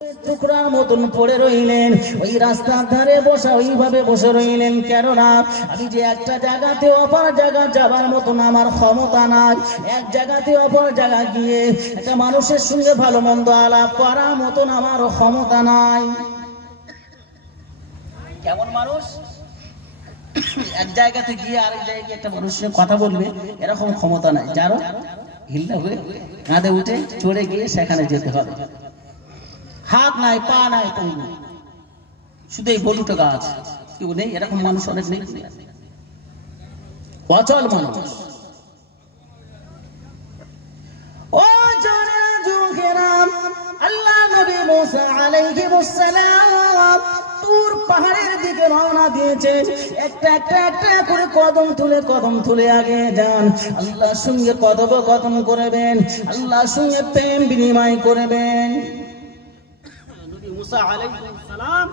টুকরার মতন পড়ে রইলেন, ওই রাস্তার ধারে বসা ওইভাবে বসে রইলেন। কেননা আমি যে একটা জায়গাতে অপর জায়গা যাবার মতন আমার ক্ষমতা নাই, এক জায়গাতে অপর জায়গা গিয়ে একটা মানুষের সঙ্গে ভালো মন্দ আলাপ করার মতন আমার ক্ষমতা নাই। কেমন মানুষ? এক জায়গাতে গিয়ে আরেক জায়গায় একটা মানুষের কথা বলবে এরকম ক্ষমতা নাই, যারও হিলটা হয়ে কাঁধে উঠে চড়ে গিয়ে সেখানে যেতে হবে। হাত নাই, পা নাই, শুধু এই বলুটা গাছ, কেউ নেই এরকম মানুষ, অনেক নেই, অচল মানুষ। ও জানেরা যুবকেরা, আল্লাহ নবী মুসা আলাইহিস সালাম তুর পাহাড়ের দিকে রওনা দিয়েছেন। একটা করে কদম তুলে আগে যান। আল্লাহর সঙ্গে কথোপকথন করবেন, আল্লাহর সঙ্গে প্রেম বিনিময় করবেন। মুসা আলাইহিস সালাম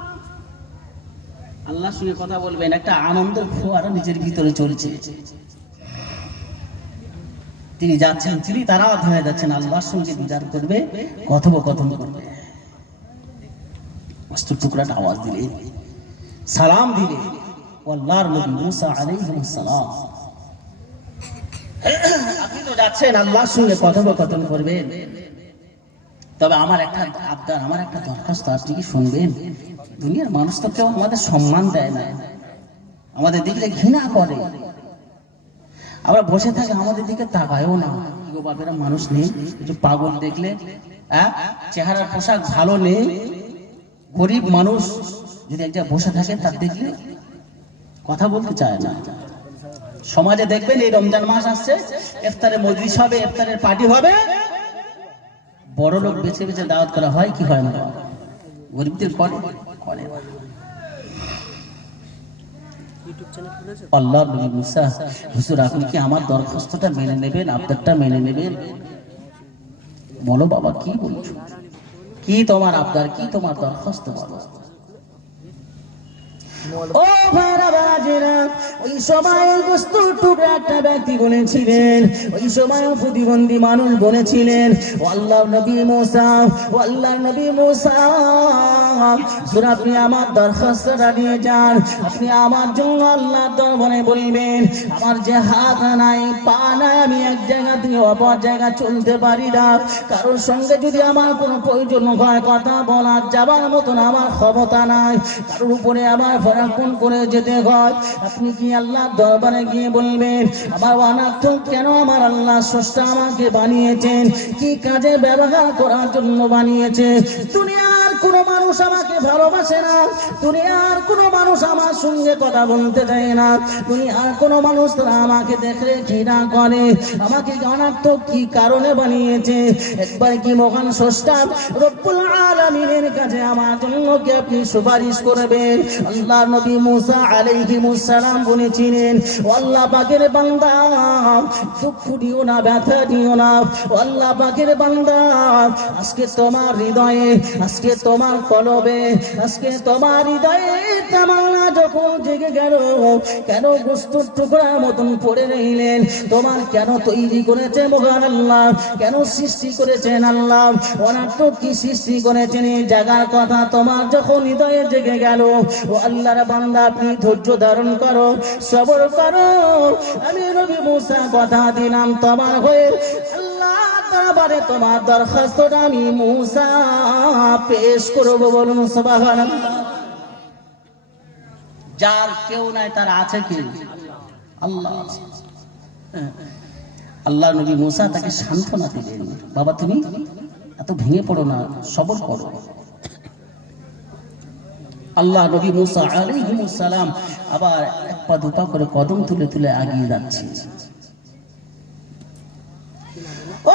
আল্লাহর সঙ্গে কথা বলবেন, একটা আনন্দের ফোয়ারা নিজের ভিতরে চলছে। তিনি যাচ্ছেন, তিনি তারা ধরে যাচ্ছেন, আল্লাহর সঙ্গে দিদার করবে, কথোপকথন করবে। মস্ত টুকরাটা আওয়াজ দিলে, সালাম দিলে, আল্লাহর নবী মুসা আলাইহিস সালাম, আপনি তো যাচ্ছেন আল্লাহর সঙ্গে কথোপকথন করবেন, তবে আমার একটা আবদার, আমার একটা দরখাস্ত, আপনি কি শুনবেন? দুনিয়ার মানুষ তো কেউ আমাদের সম্মান দেয় না, আমাদের দেখলে ঘৃণা করে, আমরা বসে থাকি আমাদের দিকে তাকায়ও না। গো বাপেরা মানুষ নেই, একটু পাগল দেখলে, চেহারার পোশাক ভালো নেই, গরিব মানুষ যদি একটা বসে থাকে তার দেখলে কথা বলতে চায় না। সমাজে দেখবেন এই রমজান মাস আসছে, ইফতারে মজলিস হবে, ইফতারের পার্টি হবে, বড় লোক বেছে বেছে দাওয়াত করা হয় কি হয় না? গরিবদের করে না। আল্লাহর নবী মুসা, হুজুর আপনি কি আমার দরখাস্তটা মেনে নেবেন, আবদারটা মেনে নেবেন? বলো বাবা, কি বলছো, কি তোমার আবদার, কি তোমার দরখাস্ত বলো। ও ভাইরা বাজেরা, ওই সময় গোস্তুর টুকরা একটা ব্যক্তি বলেছিলেন, ওই সময় প্রতিবন্ধী মানুষ বলেছিলেন, ও আল্লাহর নবী মুসা, ও আল্লাহর নবী মুসা, আপনি আমার দরখাস্তটা নিয়ে যান, আপনি আমার জন্য আল্লাহর দরবারে বলবেন, আমার যে হাত নাই, পা নাই, আমি এক জায়গা থেকে অপর জায়গা চলতে পারি না, কারোর সঙ্গে যদি আমার কোনো প্রয়োজন হয়, কথা বলার যাবার মতন আমার ক্ষমতা নাই, কারোর উপরে আমার ফরাক্কন করে যেতে হয়, আপনি কি আল্লাহর দরবারে গিয়ে বলবেন, আমার অনার্থ কেন আমার আল্লাহ স্রষ্টা আমাকে বানিয়েছেন, কি কাজে ব্যবহার করার জন্য বানিয়েছে। দুনিয়ার কোনো মানুষ আমাকে ভালোবাসে না, দুনিয়ার কোনো মানুষ আমার সঙ্গে কথা বলতে চায় না, দুনিয়ার কোনো মানুষ তারা আমাকে দেখলে ঘৃণা করে, আমাকে অনার্থ কি কারণে বানিয়েছে। একবার কি মহান স্রষ্টা রব্বুল আলামিনের কাছে আমার জন্য কি আপনি সুপারিশ করবেন? আল্লাহ নবী মুসা আলাইহিস সালাম বলেছিলেন, ও আল্লাহ পাকের বান্দা, দুঃখ দিও না, ব্যথা দিও না, ও আল্লাহ পাকের বান্দা, আজকে তোমার হৃদয়ে, আজকে তোমার কলবে, আজকে তোমার হৃদয়ে তামান্না যখন জেগে গেল, কেন গোস্তুর টুকরার মতন পড়ে রইলেন? তোমার কেন তৈরি করেছে মহান আল্লাহ, কেন সৃষ্টি করেছেন আল্লাহ, অনার্থ কি সৃষ্টি করেছেন, এই জায়গার কথা তোমার যখন হৃদয়ে জেগে গেল, ও আল্লাহর বান্দা আপনি ধৈর্য ধারণ করো, সবর করো, আমি নবী মুসা কথা দিলাম তোমার হয়ে আল্লাহ দরবারে তোমার দরখাস্তটা আমি মুসা পেশ করব। বলুন সুবহানাল্লাহ। যার কেউ নাই তার আছে কি? আল্লাহ আছে। আল্লাহ নবী মুসা তাকে সান্ত্বনা দিলেন, বাবা তুমি এত ভেঙে পড়ো না, সবর করো। আল্লাহ নবী মুসা আলাইহিস সালাম আবার এক পা দুপা করে কদম তুলে এগিয়ে যাচ্ছে।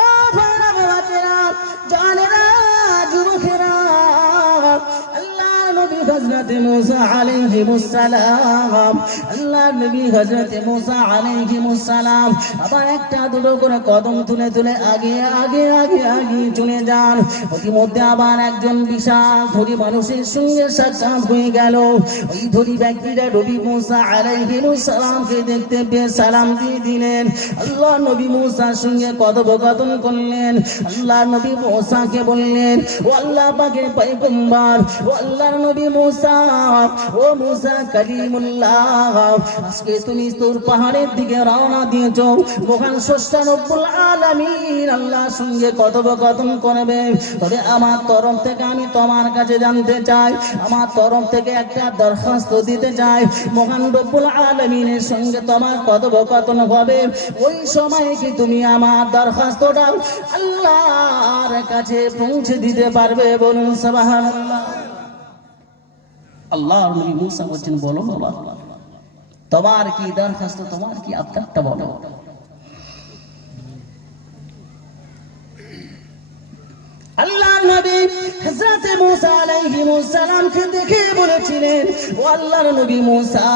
ও ভাইরা বাবারা, জানেরা, যুবকেরা, আল্লাহর নবী হযরত হযরতে মুসা আলাইহিস সালাম, আল্লাহর নবী হযরতে মুসা আলাইহিস সালাম আবার একটা দুটো করে কদম তুলে তুলে আগে আগে আগে আগে চলে যান। ইতিমধ্যে আবার একজন বিশাল ধনী মানুষের সঙ্গে সাক্ষাৎ হয়ে গেল। ওই ধনী ব্যক্তিটা নবী মুসা আলাইহিস সালামকে দেখতে পেয়ে সালাম দিয়ে দিলেন। আল্লাহ নবী মুসার সঙ্গে কথোপকথন করলেন। আল্লাহ নবী মুসাকে বললেন, ও আল্লাহ পাকের পয়গম্বর, ও আল্লাহর নবী মুসা, ও মুসা কালিমুল্লাহ, আজকে তুমি তোর পাহাড়ের দিকে রওনা দিয়েছো, মহান স্রষ্টা রব্বুল আলামিন আল্লাহর সঙ্গে কথোপকথন করবে। তবে আমার তরফ থেকে আমি তোমার কাছে জানতে চাই, আমার তরফ থেকে একটা দরখাস্ত দিতে চাই, মহান রব্বুল আলামিনের সঙ্গে তোমার কথোপকথন হবে, ওই সময় কি তুমি আমার দরখাস্তটা আল্লাহর কাছে পৌঁছে দিতে পারবে? বলুন সুবহানাল্লাহ। আল্লাহ নবী মুসা বলছেন, বলো বাবা, তোমার কি দরখাস্ত, তোমার কি আবদারটা বলো। আল্লাহ নবী হযরত মুসা আলাইহিস সালামকে দেখে বলেছিলেন, ও আল্লাহর নবী মুসা,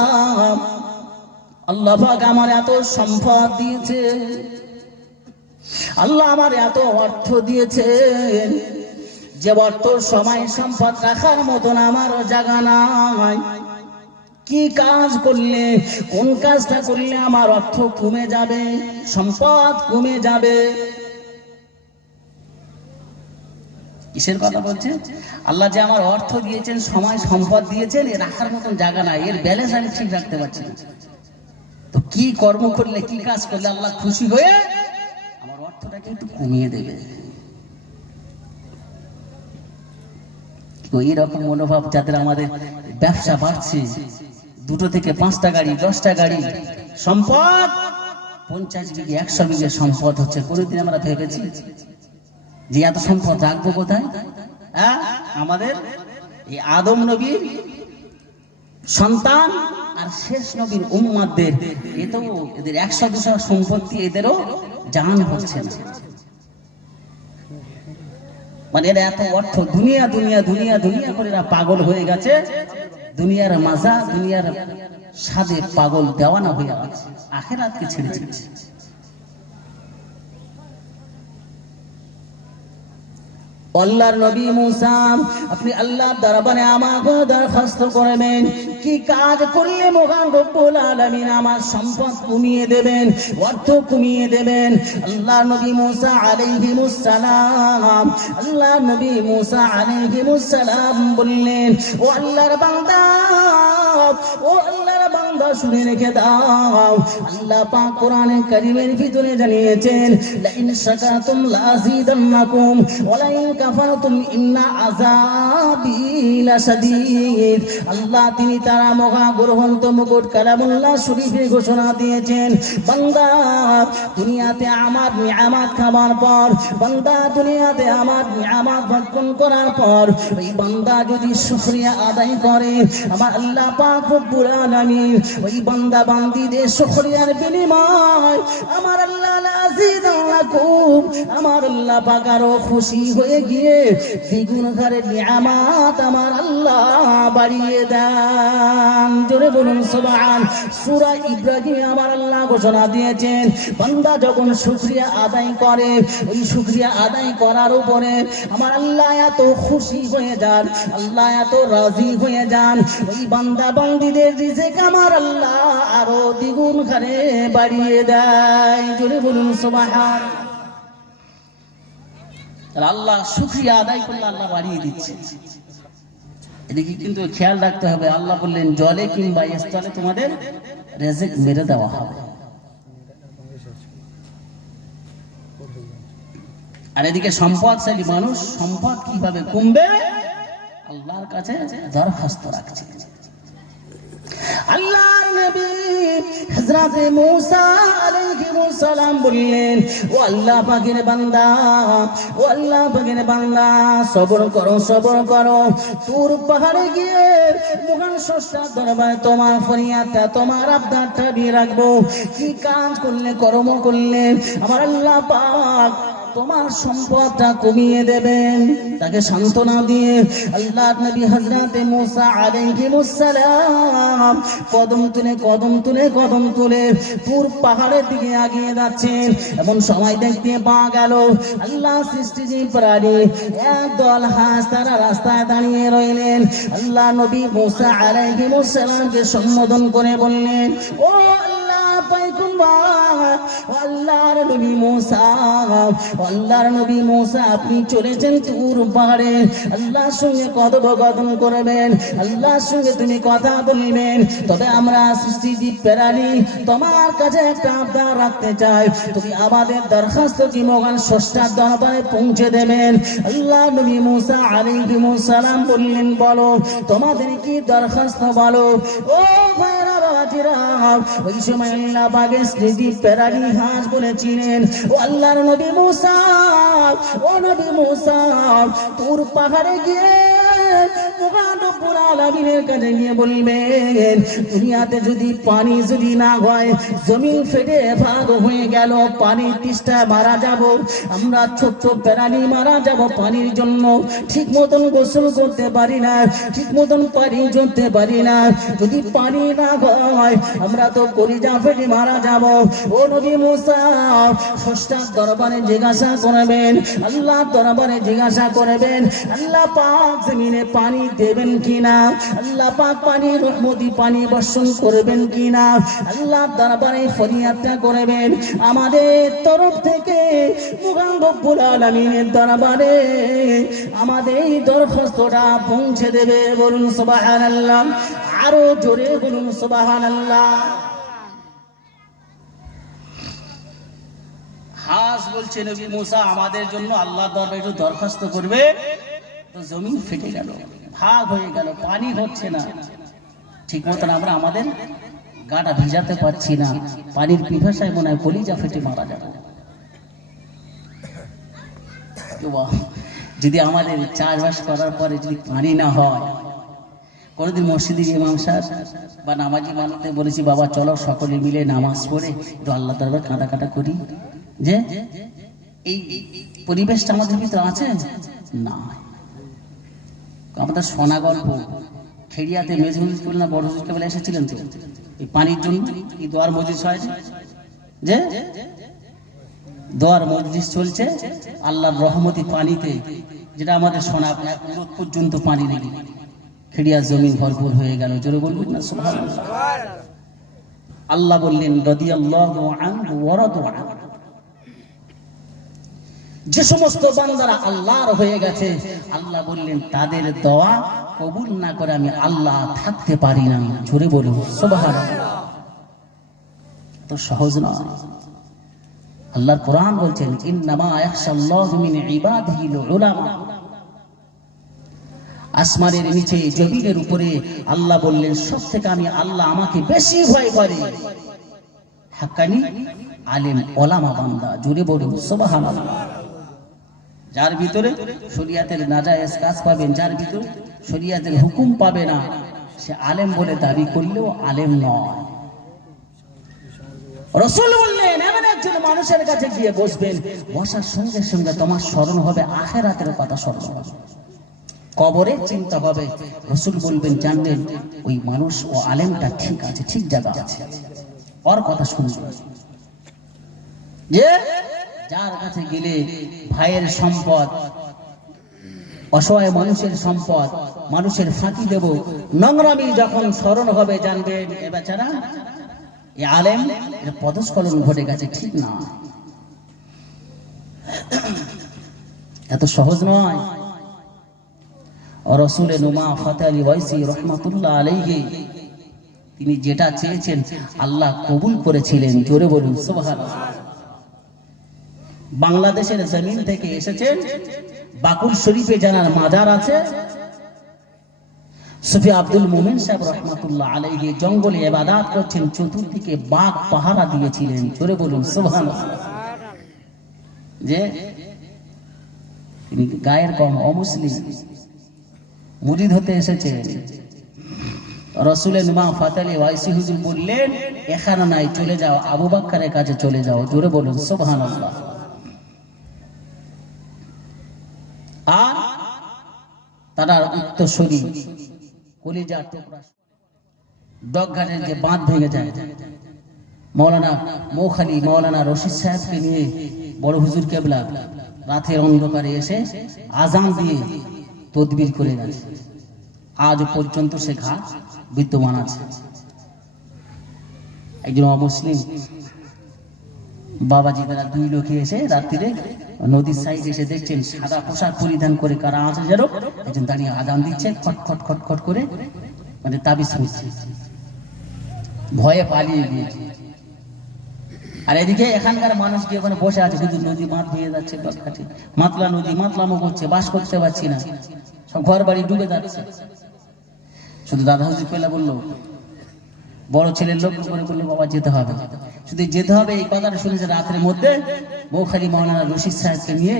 আল্লাহ পাক আমার এত সম্পদ দিয়েছে, আল্লাহ আমার এত অর্থ দিয়েছে, যে অর্থ সময় সম্পদ রাখার মতন আমার জায়গা নাই। কি কাজ করলে, কোন কাজটা করলে আমার অর্থ কমে যাবে, সম্পদ কমে যাবে? কিসের কথা বলছে? আল্লাহ যে আমার অর্থ দিয়েছেন, সময় সম্পদ দিয়েছেন, এর রাখার মতন জায়গা নাই, এর ব্যালেন্স আমি ঠিক রাখতে পারছি না। তো কি কর্ম করলে, কি কাজ করলে আল্লাহ খুশি হয়ে আমার অর্থটাকে একটু কমিয়ে দেবে? তো এইরকম মনোভাব যাদের, আমাদের ব্যবসা বাড়ছে, 2 থেকে 5টা গাড়ি, 10টা গাড়ি, সম্পদ 50 বিঘে 100 বিঘে সম্পদ হচ্ছে, কোনোদিন আমরা ভেবেছি যে এত সম্পদ রাখবো কোথায়? হ্যাঁ, আমাদের এই আদম নবীর সন্তান আর শেষ নবীর উম্মতদের এতো, এদের 100-200 সম্পত্তি, এদেরও জান হচ্ছে না। মানে এরা এত অর্থ, দুনিয়া দুনিয়া দুনিয়া দুনিয়া করে এরা পাগল হয়ে গেছে, দুনিয়ার মাজা, দুনিয়ার স্বাদে পাগল দেওয়ানা হয়ে গেছে, আখিরাতকে ছেড়ে দিচ্ছে। আল্লাহর নবী মুসা, আপনি আল্লাহর দরবারে আমাকে দরখাস্ত করবেন, কি কাজ করলে মহান রব্বুল আলামিন আমার সম্পদ কমিয়ে দেবেন, অর্থ কমিয়ে দেবেন? আল্লাহর নবী মুসা আলাইহিস সালাম, আল্লাহর নবী মুসা আলাইহিস সালাম বললেন, ও আল্লাহর বান্দা, ও আল্লাহর বান্দা, শুনে রেখে দাও, আল্লাহ পাক কোরআনে কারীমের ভিতরে জানিয়েছেন, লা ইন শাকারতুম লা আযীদান্নাকুম ওয়া লা ইন কাফারতুম ইন্না আযাবি লাশাদীদ। আল্লাহ তিনি তারা মহা গ্রন্থ মুকুট কালামুল্লাহ শরীফে ঘোষণা দিয়েছেন, বান্দা দুনিয়াতে আমার নিয়ামত খাবার পর, বান্দা দুনিয়াতে আমার নিয়ামত ভক্ষণ করার পর, ওই বান্দা যদি শুকরিয়া আদায় করে, আমার আল্লাহ পাক রব্বুল আলামিন ওই বান্দা বান্দীদের শুকরিয়ার বিনিময় আমার আল্লাহ লাযীদান্নাকুম, আমার আল্লাহ পাক আরো খুশি হয়ে গিয়ে দ্বিগুণ হারে নিয়ামত আমার আল্লাহ বাড়িয়ে দেন। জোরে বলুন সুবহান। সূরা ইব্রাহিমে আমার আল্লাহ ঘোষণা দিয়েছেন, বান্দা যখন শুকরিয়া আদায় করে, ওই শুকরিয়া আদায় করার উপরে আমার আল্লাহ এত খুশি হয়ে যান, আল্লাহ এত রাজি হয়ে যান, ওই বান্দা বান্দীদের রিজিক আমার আল্লাহ আরো দ্বিগুণ হারে বাড়িয়ে দেয়। জোরে বলুন সুবহান। আল্লাহ শুকরিয়া আদায় করলে আল্লাহ বাড়িয়ে দিচ্ছে। এদিকে কিন্তু খেয়াল রাখতে হবে, আল্লাহ বললেন জলে কিংবা স্থলে তোমাদের রিজিক মেরে দেওয়া হবে। আর এদিকে সম্পদশালী মানুষ সম্পদ কিভাবে কমবে আল্লাহর কাছে দরখাস্ত রাখছে। আল্লাহর নবী হযরত মুসা আলাইহিস সালাম বললেন, ও আল্লাহ পাকের বান্দা, ও আল্লাহ পাকের বান্দা, সবর করো, সবর করো, তুর পাহাড়ে গিয়ে মহান স্রষ্টার দরবারে তোমার ফরিয়াদটা, তোমার আবদারটা দিয়ে রাখবো। কি কাজ করলে, কর্ম করলে আমার আল্লাহ পাক তোমার সম্পদটা কমিয়ে দেবেন। তাকে সান্ত্বনা দিয়ে আল্লাহর নবী হযরতে মুসা আলাইহিস সালাম কদম তুলে তুর পাহাড়ের দিকে এগিয়ে যাচ্ছেন। এমন সময় দেখতে পাওয়া গেল আল্লাহ সৃষ্টি যে প্রাণী একদল হাঁস তারা রাস্তায় দাঁড়িয়ে রইলেন। আল্লাহ নবী মুসা আলাইহিস সালামকে সম্বোধন করে বললেন, ও আল্লাহ পয়গম্বর, আল্লাহর নবী মুসা আপনি চলেছেন তুর পাহাড়ে, আল্লাহর সঙ্গে কথোপকথন করবেন, আল্লাহর সঙ্গে তুমি কথা বলবেন। তবে আমরা সৃষ্টিজীব প্রাণী তোমার কাছে একটা আবদার রাখতে চাই, তুমি আমাদের দরখাস্ত কি মহান স্রষ্টার দরবারে পৌঁছে দেবেন। আল্লাহ নবী মুসা আলাইহিস সালাম বললেন, বলো তোমাদের কি দরখাস্ত বলো। ও ভাইরা বাবাজিরা, ওই সময় আল্লাহ পাকের সৃষ্টিজীব প্রাণী হাঁস বলেছিলেন, ও আল্লাহর নবী মুসা, ও নবী মুসা তুর পাহাড়ে গিয়ে মহান রব্বুল আলামিনের কাছে গিয়ে বলবেন, দুনিয়াতে যদি পানি যদি না হয়, জমিন ফেটে ভাগ হয়ে গেল, পানির তৃষ্ণায় মারা যাব, আমরা ছোট্ট প্রাণী মারা যাব পানির জন্য, ঠিক মতন গোসল করতে পারি না, ঠিক মতন পানি চলতে পারি না, যদি পানি না হয় আমরা তো কলিজা ফেটে মারা যাব। ও নবী মুসা স্রষ্টার দরবারে জিজ্ঞাসা করবেন, আল্লাহর দরবারে জিজ্ঞাসা করবেন, আল্লাহ পাক জমিনে পানি দেবেন কিনা, আল্লাহ পাক পানি রহমতি পানি বর্ষণ করবেন কিনা, আল্লাহর দরবারে ফরিয়াদটা করবেন। আমাদের তরফ থেকে মহান রব্বুল আলামিনের দরবারে আমাদের এই দরখাস্তটা পৌঁছে দেবে। বলুন সুবহানাল্লাহ, আরো জোরে বলুন সুবহানাল্লাহ। হাঁস বলছে, নবী মুসা আমাদের জন্য আল্লাহর দরবারে একটু দরখাস্ত করবে। তো জমিন ফেটে গেল, ভাগ হয়ে গেল, পানি হচ্ছে না, ঠিক মতন আমরা আমাদের গাটা ভিজাতে পারছি না, পানির পিপাসায় মনে হয় কলিজা ফেটে মারা যাবে। যদি আমাদের চাষবাস করার পরে যদি পানি না হয়, কোনোদিন মসজিদে ইমাম সাহেব বা নামাজি মানুষদের বলেছি, বাবা চলো সকলে মিলে নামাজ পড়ে একটু আল্লাহ দরবার কাঁটা করি, যে এই পরিবেশটা আমাদের ভিতরে আছে না। আমাদের সোনা গল্প খেড়িয়াতে মেজহুজ করল না, বড় হুজুর কেবল এসেছিলেন তো এই পানির জন্য, এই দোয়ার মজলিস হয় যে দোয়ার মজলিস চলছে আল্লাহর রহমতি পানিতে, যেটা আমাদের সোনা পর্যন্ত পানি নেই, খেড়িয়া জমিন ভরপুর হয়ে গেল। জোরে বলবেন না সুবহানাল্লাহ। আল্লাহ বললেন, রাদিয়াল্লাহু আনহু ওয়া রাদু আনহু, যে সমস্ত বান্দারা আল্লাহর হয়ে গেছে, আল্লাহ বললেন তাদের দোয়া কবুল না করে আমি আল্লাহ থাকতে পারি না। জোরে বলুন সুবহানাল্লাহ। তো সহজ না। আল্লাহর কোরআন বলছেন, ইন্নামা ইয়াখশাল্লাহু মিন ইবাদিহিল উলামা। আসমানের নিচে জমিনের উপরে আল্লাহ বললেন, সব থেকে আমি আল্লাহ আমাকে বেশি ভয় করি হাক্কানি আলেম ওলামা বান্দা। জোরে বলুন সুবহানাল্লাহ। যার ভিতরে শরিয়াতের নাজায়েজ কাজ পাবেন, যার ভিতরে শরিয়াতের হুকুম পাবে না, সে আলেম বলে দাবি করলেও আলেম নয়। রাসূল বললেন, এমন একজন মানুষের কাছে গিয়ে বসবেন, বসার সঙ্গে সঙ্গে তোমার স্মরণ হবে আখিরাতের কথা, স্মরণ হবে, কবরের চিন্তা হবে। রাসূল বলবেন, জানলেন ওই মানুষ ও আলেমটা ঠিক আছে, ঠিক জায়গা আছে, ওর কথা শুনবেন। যে যার কাছে গেলে ভাইয়ের সম্পদ, অসহায় মানুষের সম্পদ, মানুষের ফাঁকি দেব, নোংরামি যখন স্মরণ হবে, জানবেন এ বেচারা, এ আলেম, এর পদস্খলন ঘটে গেছে, ঠিক না। এত সহজ নয়। রাসূলের নুমা ফাতে আলী ওয়াইসি রাহমাতুল্লাহ আলাইহি, তিনি যেটা চেয়েছেন আল্লাহ কবুল করেছিলেন। জোরে বলুন সুবহানাল্লাহ। বাংলাদেশের জমিন থেকে এসেছেন, বাকুল শরীফে জানার মাজার আছে, সুফি আব্দুল মুমিন সাহেব রাহমাতুল্লাহ আলাইহি জঙ্গলে ইবাদত করছেন, চতুর্দিকে বাঘ পাহারা দিয়েছিলেন। জোরে বলুন সুবহানাল্লাহ। যে তিনি গায়ের কম অমুসলিম, মুরিদ হতে এসেছে। রাসূলের নুমা ফাতে আলী ওয়াইসি হুজুর বললেন, এখানে নাই, চলে যাও, আবু বকরের কাছে চলে যাও। জোরে বলুন সুবহানাল্লাহ। আর তার উত্তরসূরি কলিজার টুকরা ডগঘাটের যে বাঁধ ভেঙে যায়, মৌলানা মৌখালী মৌলানা রশিদ সাহেবকে নিয়ে বড় হুজুর কেবলা রাতের অন্ধকারে এসে আজান দিয়ে তদবির করে গেছে। আজ পর্যন্ত সে ঘাট বিদ্যমান আছে। একজন অমুসলিম বাবাজি তারা দুই লোকে এসে রাত্রিরে নদীর সাইডে এসে দেখছেন সাদা পোশাক পরিধান করে কারা আছে যেন একজন দাঁড়িয়ে আজান দিচ্ছে খটখট খটখট করে, মানে তাবিজ করছে, ভয়ে পালিয়ে গিয়েছে। আর এদিকে এখানকার মানুষ কি ওখানে বসে আছে, শুধু নদী বাঁধ ভেঙে যাচ্ছে, মাতলা নদী মাতলামো করছে, বাস করতে পারছি না, সব ঘর বাড়ি ডুবে যাচ্ছে। শুধু দাদা হুজুর পেলা বললো, বড় ছেলের লোক করে বললো বাবা যেতে হবে, শুধু যেতে হবে এই কথাটা শুনেছে। রাতের মধ্যে মৌখালী মৌলানা রশিদ সাহেবকে নিয়ে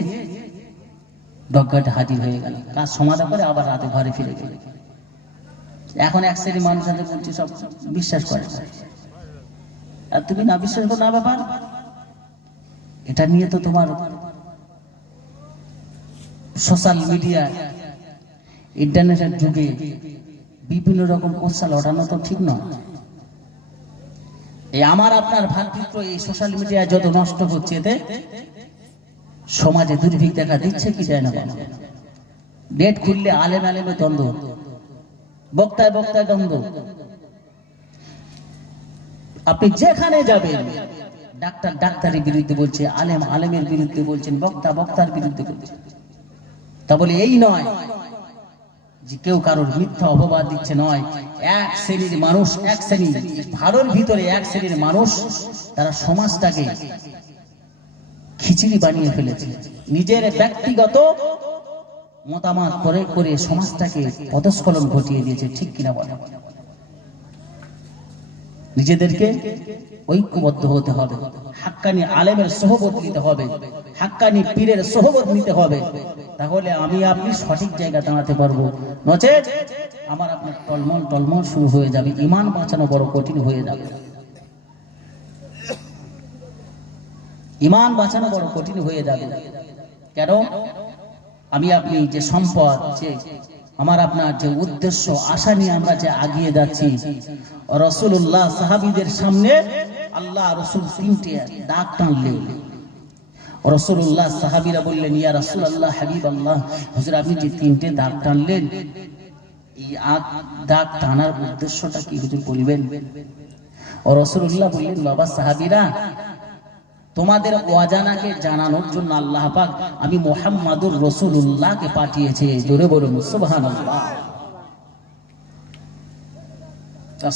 ডগঘাটে হাজির হয়ে গেল, কাজ সমাধান করে আবার রাতে ঘরে ফিরে গেল। এখন এক শ্রেণীর মানুষ আছে বলছে সব বিশ্বাস করে, আর তুমি না বিশ্বাস করো না ব্যাপার, এটা নিয়ে তো তোমার সোশ্যাল মিডিয়া ইন্টারনেটের যুগে বিভিন্ন রকম কোশ্চেন ওঠানো তো ঠিক নয়। এই আমার আপনার ভাতৃত্ব এই সোশ্যাল মিডিয়া যত নষ্ট হচ্ছে, এতে সমাজে দুর্ভিক্ষ দেখা দিচ্ছে কি যায় না। ডেট খুললে আলেম আলেমে দ্বন্দ্ব, বক্তায় বক্তায় দ্বন্দ্ব। আপনি যেখানে যাবেন ডাক্তার ডাক্তারের বিরুদ্ধে বলছে, আলেম আলেমের বিরুদ্ধে বলছেন, বক্তা বক্তার বিরুদ্ধে বলছেন। তা বলে এই নয় যে কেউ কারোর মিথ্যা অপবাদ দিচ্ছে, নয়। এক শ্রেণীর মানুষ, এক শ্রেণী ভালোর ভিতরে এক শ্রেণীর মানুষ, তারা সমাজটাকে খিচুড়ি বানিয়ে ফেলেছে, নিজের ব্যক্তিগত মতামত করে করে সমাজটাকে পদস্খলন ঘটিয়ে দিয়েছে। ঠিক কিনা বলে? নিজেদেরকে ঐক্যবদ্ধ হতে হবে, হাক্কানি আলেমের সোহবত নিতে হবে, হাক্কানি পীরের সোহবত নিতে হবে, তাহলে আমি আপনি সঠিক জায়গা দাঁড়াতে পারবো। নচেত আমার আপনার টলমল টলমল শুরু হয়ে যাবে, ঈমান বাঁচানো বড় কঠিন হয়ে যাবে, ঈমান বাঁচানো বড় কঠিন হয়ে যাবে। কেন? আমি আপনি যে সম্পদ, যে আমার আপনার যে উদ্দেশ্য আশা নিয়ে আমরা যে আগিয়ে যাচ্ছি, রাসূলুল্লাহ সাহাবীদের সামনে আল্লাহ রাসূল তিনটে দাগ টানলেন। রাসূলুল্লাহ সাহাবীরা বললেন, ইয়া রাসূলুল্লাহ হাবিবাল্লাহ, হুজুর আপনি যে তিনটে দাগ টানলেন, এই দাগ টানার উদ্দেশ্যটা কি হুজুর বলবেন? রাসূলুল্লাহ বললেন, বাবা সাহাবীরা, তোমাদের অজানাকে জানানোর জন্য আল্লাহ পাক আমি মুহাম্মাদুর রাসূলুল্লাহকে পাঠিয়েছে। জোরে বলুন সুবহানাল্লাহ।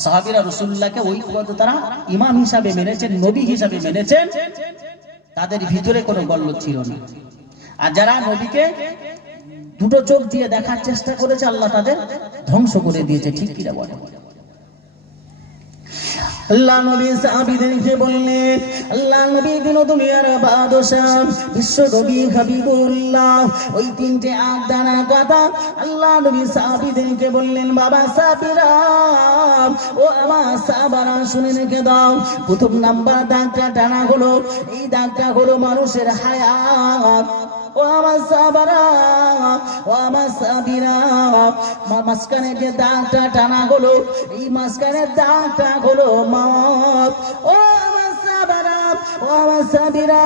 সাহাবীরা রাসূলুল্লাহকে ঐক্যবদ্ধ, তারা ইমাম হিসাবে মেনেছেন, নবী হিসাবে মেনেছেন, তাদের ভিতরে কোনো গল্লত ছিল না। আর যারা নবীকে দুটো চোখ দিয়ে দেখার চেষ্টা করেছে, আল্লাহ তাদের ধ্বংস করে দিয়েছে। ঠিক কিনা বলে? আল্লাহ নবী সাহাবীদেরকে বললেন, আল্লাহ নবী দিন দুনিয়ার বাদশাহ বিশ্ব নবী হাবিবুল্লাহ, ওই তিনটে আদানা কথা আল্লাহ নবী সাহাবীদেরকে বললেন, বাবা সাহাবীরা, ও আমার সাহাবারা শুনে রেখে দাও। প্রথম নাম্বার দাগটা টানা হলো, এই দাগটা হলো মানুষের হায়াত। ও আমার সাহাবারা, ও আমার সাহাবীরা, মাঝখানে যে দাগটা টানা হলো, এই মাঝখানে দাগটা হলো মওত। ও আমার সাহাবারা, ও আমার সাহাবীরা,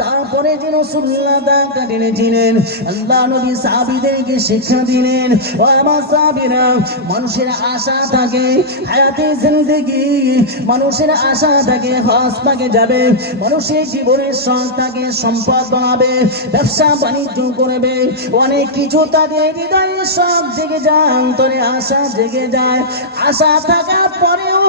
তারপরে যে রাসূলুল্লাহ দাগটা টেনেছিলেন, আল্লাহ নবী সাহাবীদেরকে শিক্ষা দিলেন, ও আমার সাহাবীরা, মানুষের আশা থাকে হায়াতে জিন্দেগি, মানুষের আশা থাকে হজ পাকে যাবে, মানুষের জীবনের শখ থাকে সম্পদ বানাবে, ব্যবসা বাণিজ্য করবে, অনেক কিছু তাদের হৃদয়ে সব জেগে যায়, অন্তরে আশা জেগে যায়। আশা থাকার পরেও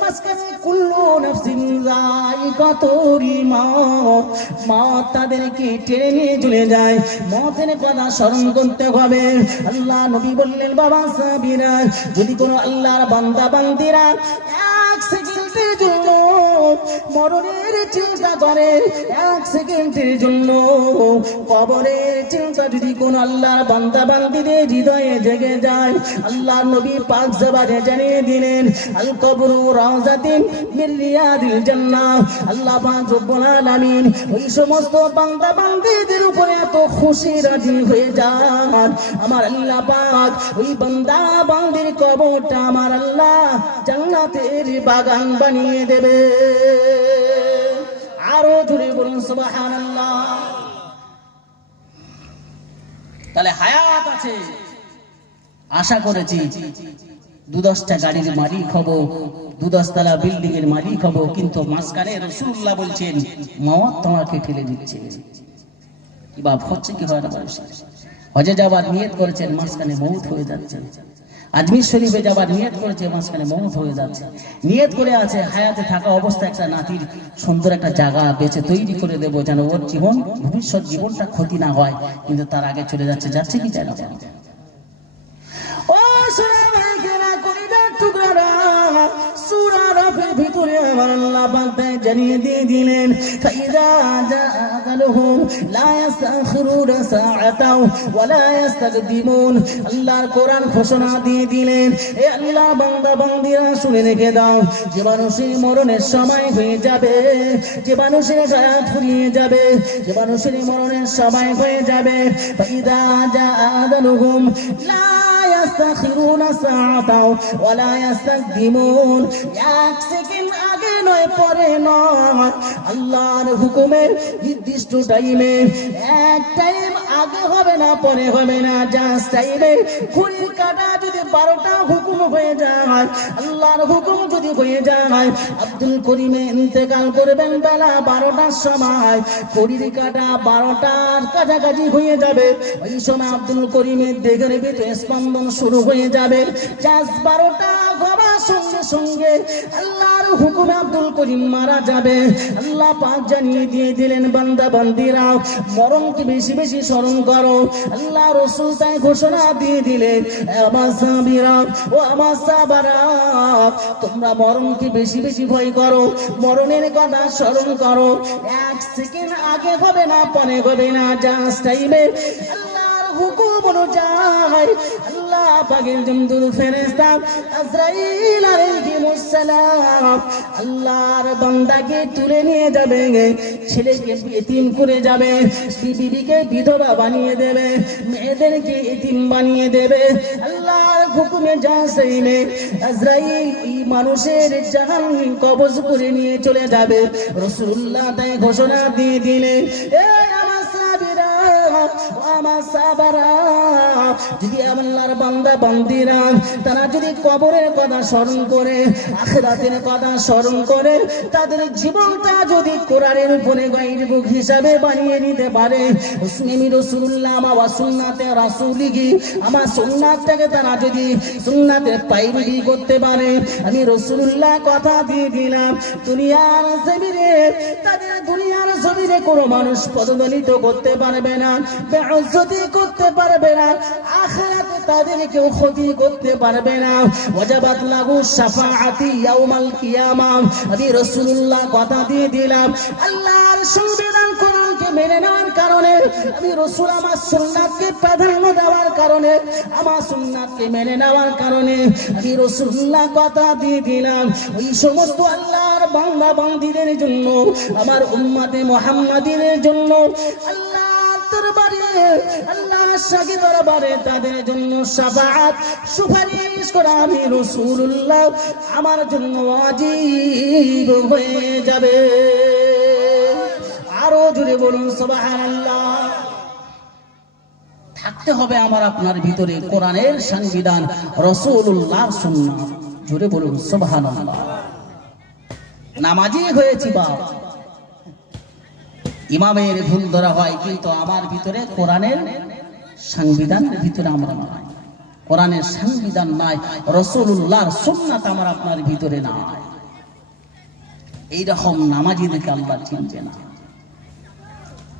মাঝখানে কুল্লু নাফসিন যায়িকাতুল মওত, মওত তাদেরকে টেনে নিয়ে চলে যায়। মওতের কথা স্মরণ করতে হবে। আল্লাহ নবী বললেন, বাবা সাহাবীরা, যদি কোনো আল্লাহর বান্দা বান্দিরা এক সেকেন্ডের জন্য মরণের চিন্তা করে, এক সেকেন্ডের জন্য কবরের চিন্তা যদি কোন আল্লাহর বান্দা বান্দীদের হৃদয়ে জেগে যায়, আল্লাহ নবী পাক জবানে জানিয়ে দিলেন, আল কবরু রাউযাতিন মিন রিয়াদিল জান্নাহ। আল্লাহ পাক রব্বুল আলামিন ওই সমস্ত বান্দা বান্দীদের উপরে এত খুশি রাজি হয়ে যান, আমার আল্লাহ পাক ওই বান্দা বান্দির কবরটা আমার আল্লাহ জান্নাতের বাগান বানিয়ে দেবে। আরো জোরে বলুন সুবহানাল্লাহ। তাহলে হায়াত আছে, আশা করেছি ২-১০টা গাড়ির মালিক হব, ২-১০ তলা বিল্ডিং এর মালিক হব, কিন্তু মাঝখানে রাসূলুল্লাহ বলছেন মওত তোমাকে ঠেলে দিচ্ছে। কি বাপ হচ্ছে কি হয় না? হজে যাবার নিয়ত করেছেন, মাঝখানে মওত হয়ে যাচ্ছে। আজমির শরীফে যাবার নিয়ত করেছে, মাঝখানে মওত হয়ে যাচ্ছে। নিয়ত করে আছে হায়াতে থাকা অবস্থায় একটা নাতির সুন্দর একটা জায়গা বেঁচে তৈরি করে দেবো, যেন ওর জীবন ভবিষ্যৎ জীবনটা ক্ষতি না হয়, কিন্তু তার আগে চলে যাচ্ছে। যাচ্ছে কি যায় না? ও সূরা রাফের ভিতরে আমার আল্লাহ পাক জানিয়ে দিয়ে দিলেন, ফাইযা জাআ আজালুহুম লা ইস্তাখিরুনা সাআতাও ওয়া লা ইস্তাকদিমুন। আল্লাহর কোরআন ঘোষণা দিয়ে দিলেন, এ আল্লাহ বান্দা বান্দীরা শুনে রেখে দাও, যে মানুষের মরণের সময় হয়ে যাবে, যে মানুষের হায়াত ফুরিয়ে যাবে, যে মানুষের মরণের সময় হয়ে যাবে, ফাইযা জাআ আজালুহুম লা ইস্তাখিরুনা সাআতাও ওয়া লা ইস্তাকদিমুন। এক সেকেন্ড আগে নয় পরে নয়, আল্লাহর হুকুমে নির্দিষ্ট টাইমে, এক টাইম আগে হবে না পরে হবে না, জাস্ট টাইমে ঘড়ির কাঁটা যদি 12টা হুকুম হয়ে যায়, আল্লাহর হুকুম যদি হয়ে যায়, আব্দুল করিমে ইন্তেকাল করবেন বেলা 12টার সময়, ঘড়ির কাঁটা 12টার কাছাকাছি হয়ে যাবে, ওই সময় আব্দুল করিমের দেহের ভিতরে স্পন্দন শুরু হয়ে যাবে। জাস্ট 12টা হবার সঙ্গে সঙ্গে আল্লাহর হুকুমে আব্দুল করিম মারা যাবে। আল্লাহ পাক জানিয়ে দিয়ে দিলেন, বান্দা বান্দীরা মরণকে বেশি বেশি স্মরণ করো। আল্লাহ রাসূল তাই ঘোষণা দিয়ে দিলেন, আমার সাহাবীরা ও আমার সাহাবারা, তোমরা মরণকে বেশি বেশি ভয় করো, মরণের কথা স্মরণ করো। এক সেকেন্ড আগে হবে না পরে হবে না, জাস্ট টাইমে আল্লাহর হুকুম অনুযায়ী আল্লাহ পাকের জমদুল ফেরেশতা আজরাইল আলাইহিস সালাম আল্লাহর বান্দাকে তুলে নিয়ে যাবে, ছেলেকে এতিম করে যাবে, বিবিকে বিধবা বানিয়ে দেবে, মেয়েদেরকে এতিম বানিয়ে দেবে। আল্লাহর হুকুমে জাসাইমে আজরাইল এই মানুষের জান কবজ করে নিয়ে চলে যাবে। রাসূলুল্লাহ তাই ঘোষণা দিয়ে দিলেন, এ আমার সাহাবীরা ও আমার সাহাবারা, যদি আল্লাহর বান্দা বান্দীরা তারা যদি কবরের কথা স্মরণ করে, আখিরাতের কথা স্মরণ করে, তাদের জীবনটা যদি কোরআনের উপরে গাইড বুক হিসাবে বানিয়ে নিতে পারে, মুসলিমি রাসূলুল্লাহ ওয়া সুন্নাতে রাসূলিহি, আমার সুন্নাতটাকে তারা যদি সুন্নাতের পায়রাবি করতে পারে, আমি রাসূলুল্লাহ কথা দিয়ে দিলাম, দুনিয়ার জমিনে তাদের দুনিয়ার জমিনে কোনো মানুষ পদদলিত করতে পারবে না, বেইজ্জতি করতে পারবে না, আখিরাতে তাদের কেউ ক্ষতি করতে পারবে না। ওয়াজাবাত লাহু শাফাআতি ইয়াউমাল কিয়ামাহ, আমি রাসূলুল্লাহ কথা দিয়ে দিলাম, আল্লাহর সংবিধান কোরআনকে মেনে নেওয়ার কারণে, আমি রাসূল আমার সুন্নাতকে প্রাধান্য দেওয়ার কারণে, আমার সুন্নাতকে মেনে নেওয়ার কারণে আমি রাসূলুল্লাহ কথা দিয়ে দিলাম, ওই সমস্ত আল্লাহর বান্দা বান্দীদের জন্য, আমার উম্মতে মুহাম্মাদীদের জন্য আল্লাহর দরবারে, আল্লাহর শাহী দরবারে তাদের জন্য শাফাআত সুপারিশ করা আমি রাসূলুল্লাহ আমার জন্য ওয়াজিব হয়ে যাবে। আরো জোরে বলুন সুবহানাল্লাহ। থাকতে হবে আমার আপনার ভিতরে কোরআনের সংবিধান, রাসূলুল্লাহর সুন্নাহ। জোরে বলুন সুবহানাল্লাহ। নামাজি হয়েছি বাপ, ইমামের ভুল ধরা হয়, কিন্তু আমার ভিতরে কোরআনের সংবিধানের ভিতরে আমরা নাই, কোরআনের সংবিধান নাই, রাসূলুল্লাহর সুন্নাত আমার আপনার ভিতরে নাই। এইরকম নামাজিদেরকে আল্লাহ চিনবে না।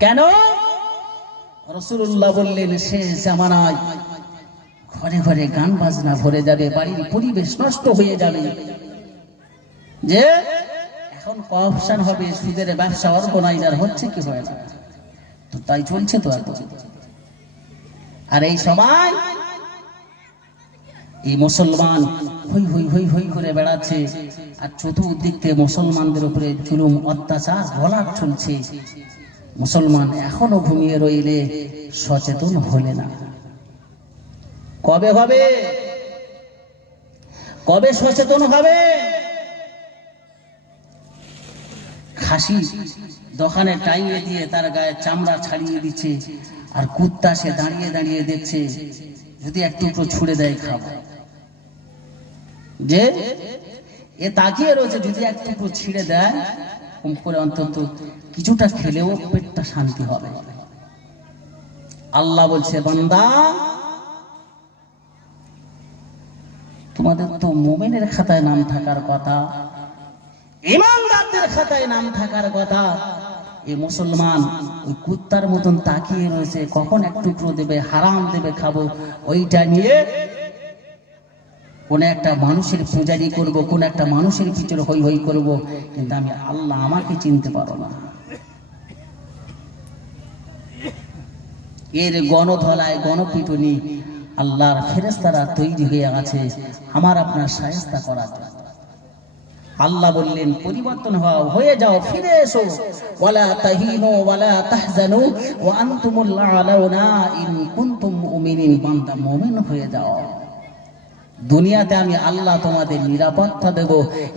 কেন? রাসূলুল্লাহ বললেন, শেষ জামানায় ঘরে ঘরে গান বাজনা ভরে যাবে, বাড়ির পরিবেশ নষ্ট হয়ে যাবে, যে এখন করাপশন হবে, সুদের ব্যবসা অর্গানাইজার হচ্ছে কি হয় না, তো তাই চলছে তো এত। আর এই সময় এই মুসলমান হই হই হই হই করে বেড়াচ্ছে, আর চতুর্দিক থেকে মুসলমানদের উপরে জুলুম অত্যাচার বলার চলছে। মুসলমান এখনো ঘুমিয়ে রইলে সচেতন হলে না। কবে হবে, কবে সচেতন হবে? খাসি দোকানে টাইয়ে দিয়ে তার গায়ে চামড়া ছাড়িয়ে দিচ্ছে, আর কুত্তা সে দাঁড়িয়ে দাঁড়িয়ে দেখছে, যদি একটু ছুড়ে দেয় খাবো, যে এ তাকিয়ে রয়েছে, যদি একটু ছিঁড়ে দেয় কম করে অন্তত কিছুটা খেলেও পেটটা শান্তি হবে। আল্লাহ বলছে, বান্দা তোমাদের তো মুমিনের খাতায় নাম থাকার কথা, ইমানদারদের খাতায় নাম থাকার কথা। এই মুসলমান ওই কুত্তার মতন তাকিয়ে রয়েছে, কখন এক টুকরো দেবে, হারাম দেবে খাবো, ওইটা নিয়ে কোন একটা মানুষের পূজারি করব, কোন একটা মানুষের পিছনে হই হই করব, কিন্তু আমি আল্লাহ আমাকে চিনতে পারো না। এর গণধলায় গণপিটুনি আল্লাহর ফেরেশতারা তৈরি হয়ে আছে আমার আপনার শায়েস্তা করার জন্য। আল্লাহ বললেন, পরিবর্তন হও, হয়ে যাও, ফিরে এসো। ওয়ালা তাহিনু ওয়ালা তাহজানু ওয়া আনতুমুল আলাউনা ইন কুনতুম মুমিনিন। বান্দা মুমিন হয়ে যাও, দুনিয়াতে আমি আল্লাহ তোমাদের নিরাপত্তা দেব,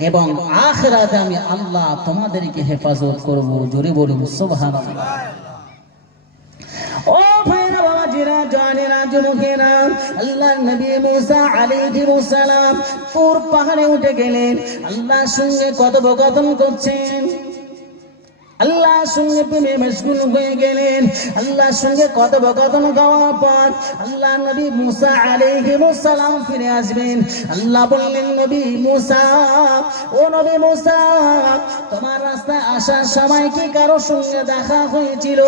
এবং আখিরাতে আমি আল্লাহ তোমাদেরকে হেফাজত করব। জোরে বলুন সুবহানাল্লাহ। ও ভাইরা, বাবাজিরা, জানেরা, যুবকেরা, আল্লাহর নবী মুসা আলাইহিস সালাম তুর পাহাড়ে উঠে গেলেন, আল্লাহর সঙ্গে কথোপকথন করছেন, আল্লাহর সঙ্গে প্রেমে মশগুল হয়ে গেলেন। আল্লাহর সঙ্গে কথোপকথন করার পর আল্লাহ নবী মুসা আলাইহিস সালাম ফিরে আসবেন। আল্লাহ বললেন, নবী মুসা, ও নবী মুসা, তোমার রাস্তায় আসার সময় কি কারো সঙ্গে দেখা হয়েছিল,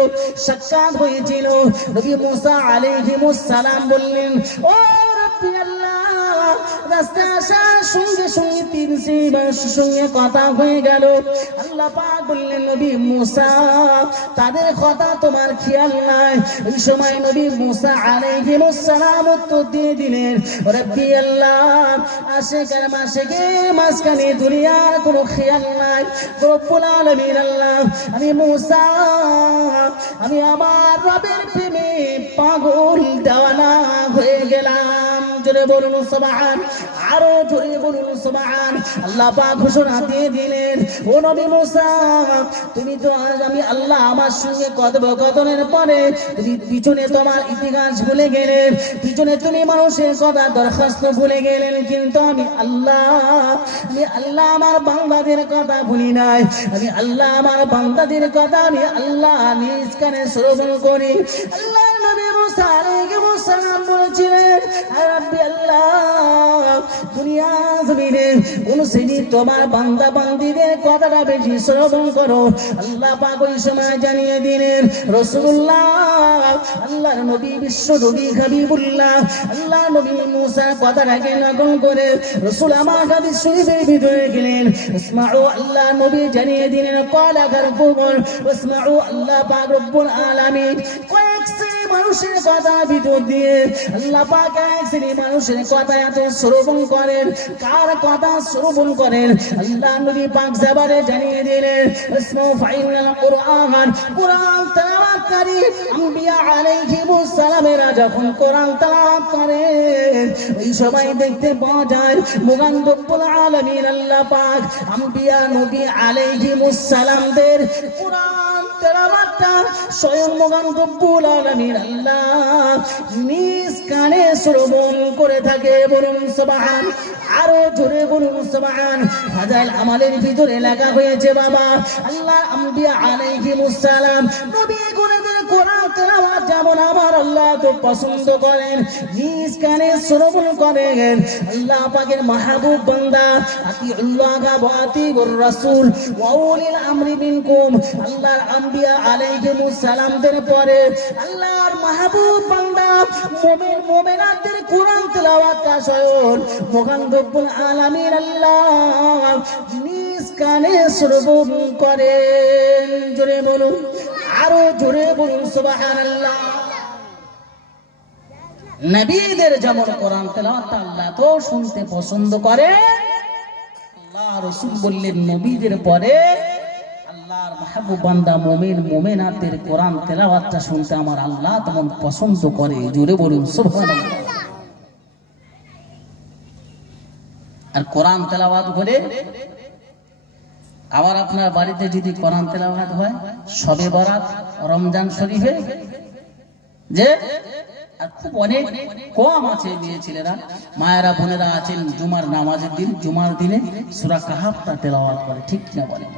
সাক্ষাৎ হয়েছিল? নবী মুসা আলাইহিস সালাম বললেন, ও রাব্বি আল্লাহ, রাস্তায় আসার সঙ্গে সঙ্গে তিন মানুষের সঙ্গে কথা হয়ে গেল। আল্লাহ পাক বললেন, নবী মুসা, তাদের কথা তোমার খেয়াল নাই। এই সময় নবী মুসা আলাইহিস সালাম উত্তর দিয়ে দিলেন, রাব্বি আল্লাহ, আশিকের মাশিকে মাঝখানে দুনিয়ার কোনো খেয়াল নাই। রব্বুল আলামিন আল্লাহ, আমি মুসা, আমি আমার রবের প্রেমে পাগল দেওয়ানা হয়ে গেলাম। জোরে বলুন সুবহান, আরো জোরে বলুন সুবহান। আল্লাহ পাক ঘোষণা দিয়ে দিলেন, ও নবী মুসা, তুমি তো আজ আমি আল্লাহ আমার সঙ্গে কথোপকথনের পরে তুমি পিছনে তোমার ইতিহাস ভুলে গেলেন, পিছনে তুমি মানুষের কথা দরখাস্ত ভুলে গেলেন, কিন্তু আমি আল্লাহ আমার বান্দাদের কথা ভুলি নাই। আমি আল্লাহ আমার বান্দাদের কথা আমি আল্লাহ নিজ কানে শ্রবণ করি। আল্লাহ নবী মুসা আলাইহিস সালাম বলেছিলেন, রাব্বি আল্লাহ, দুনিয়া জমিনে কোন শ্রেণী তোমার বান্দা বান্দীদের কথাটা বেশি শ্রবণ করো। আল্লাহ পাক ওই সময় জানিয়ে দিলেন, রাসূলুল্লাহ, আল্লাহর নবী, বিশ্ব নবী হাবিবুল্লাহ, আল্লাহ নবী মুসা কথাটাকে নকল করে রাসূল আমার হাদিস শরীফের ভিতরে গেলেন। ইসমাউ, আল্লাহ নবী জানিয়ে দিলেন, ক্বালা গারকুবুল ইসমাউ, আল্লাহ পাক রব্বুল আলামিন কয়েক শ্রেণী মানুষের কথা ভিতর দিয়ে আল্লাহ পাক এক শ্রেণী মানুষের কথা এত শ্রবণ করেন। কার কথা শ্রবণ করেন? আল্লাহ নবী পাক জবারে জানিয়ে দিলেন, ইসমাউ ফাইনাল কুরআন, কুরআন তেলাওয়াতকারী আম্বিয়া আলাইহিস সালামেরা যখন কোরআন তেলাওয়াত করেন, ওই সময় দেখতে পাওয়া যায় মহান রব্বুল আলামিন আল্লাহ পাক আম্বিয়া নবী আলাইহিস সালামদের কোরআন তেলাওয়াতটা স্বয়ং মহান রব্বুল আলামিন আল্লাহ নিজ কানে শ্রবণ করে থাকে। বলুন সুবহান, আরো জোরে বলুন সুবহান। ফাজাইল আমালের ভিতরে লেখা হয়েছে, বাবা, আল্লাহ আম্বিয়া আলাইহিস সালাম নবী গুণেদের কোরআন তেলাওয়াত যেমন আমার আল্লাহ তো পছন্দ করেন, নিজ কানে শ্রবণ করেন। আল্লাহ পাকের মাহবুব বান্দা, আতিউল্লাহ ওয়া আতিউর রাসূল ওয়া উলিল আমরি মিনকুম, আল্লাহর আম্বিয়া আলাইহিস সালামদের পরে আল্লাহর মাহবুব বান্দা মুমিন মুমিনাতদের কোরআন তেলাওয়াতটা স্বয়ং মহান রব্বুল আলামিন আল্লাহ নিজ কানে শ্রবণ করেন। জোরে বলুন, আরো জোরে বলুন সুবহানাল্লাহ। নবীদের যেমন কোরআন তেলাওয়াত আল্লাহ তো শুনতে পছন্দ করে, আল্লাহ রাসূল বললেন নবীদের পরে আল্লাহর মাহবুব বান্দা মুমিন মুমিনাতের কোরআন তেলাওয়াতটা শুনতে আমার আল্লাহ তেমন পছন্দ করে। জোরে বলুন সুবহানাল্লাহ। আর কোরআন তেলাওয়াত করে আবার আপনার বাড়িতে যদি কোরআন তেলাওয়াত হয় শবে বরাত রমজান শরীফে, যে আর খুব অনেক কম আছে মেয়ে ছেলেরা মায়েরা বোনেরা আছেন জুমার নামাজের দিন জুমার দিনে সূরা কাহাফটা তেলাওয়াত করে, ঠিক কিনা বলেন?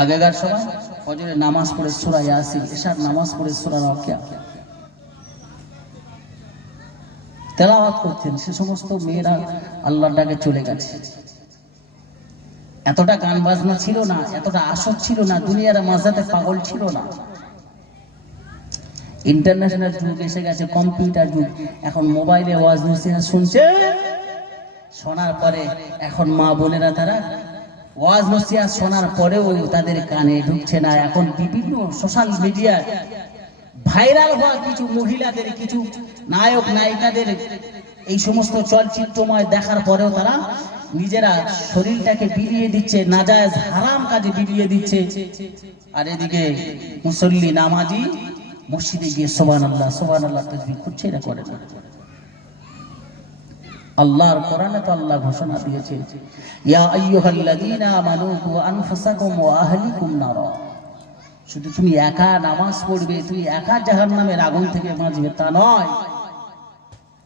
আগেকার সময় ফজরের নামাজ পড়ে সূরা ইয়াসিন, এশার নামাজ পড়ে সূরা ওয়াকিয়া তেলাওয়াত করতেন। সে সমস্ত মেয়েরা আল্লাহর ডাকে চলে গেছে। এতটা গান বাজনা ছিল না, এতটা আসর ছিল না, দুনিয়ার মাঝাতে পাগল ছিল না। ইন্টারন্যাশনাল যুগ এসে গেছে, কম্পিউটার যুগ। এখন মোবাইলে ওয়াজ নসিহত শুনছে, শোনার পরে এখন মা বোনেরা তারা ওয়াজ নসিহত শোনার পরেও তাদের কানে ঢুকছে না। এখন বিভিন্ন সোশ্যাল মিডিয়া ভাইরাল হওয়া কিছু মহিলাদের, কিছু নায়ক নায়িকাদের এই সমস্ত চলচ্চিত্রময় দেখার পরেও তারা নিজেরা শরীরটাকে বিলিয়ে দিচ্ছে, নাজায়েজ হারাম কাজে বিলিয়ে দিচ্ছে। আর এদিকে মুসল্লি নামাজি মসজিদে গিয়ে সুবহানাল্লাহ সুবহানাল্লাহ তাসবিহ করছে, এরা করে না। আল্লাহর কোরআনে তো আল্লাহ ঘোষণা দিয়েছে, ইয়া আইয়ুহাল্লাযীনা আমানু কু আনফুসাকুম ওয়া আহলিকুম নারা। শুধু তুমি একা নামাজ পড়বে, তুমি একা জাহান্নামের আগুন থেকে বাঁচবে তা নয়।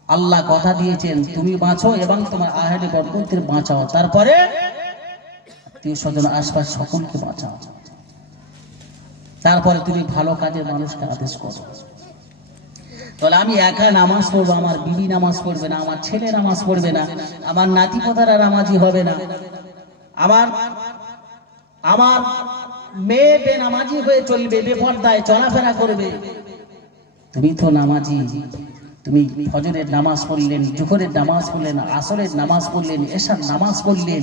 আল্লাহ কথা দিয়েছেন তুমি বাঁচো এবং তোমার আহলে বরকতদের বাঁচাও, তারপরে আত্মীয় স্বজন আশপাশ সকলকে বাঁচাও, তারপরে তুমি ভালো কাজে মানুষকে আদেশ করো। তাহলে আমি একা নামাজ পড়বো, আমার বিবি নামাজ পড়বে না, আমার ছেলে নামাজ পড়বে না, আমার নাতি পোতারা নামাজি হবে না, আমার মেয়ে বেনামাজি হয়ে চলবে, বেপরদায় চলাফেরা করবে। তুমি তো নামাজি, তুমি ফজরের নামাজ পড়লেন, জোহরের নামাজ পড়লেন, আসরের নামাজ পড়লেন, এশার নামাজ পড়লেন,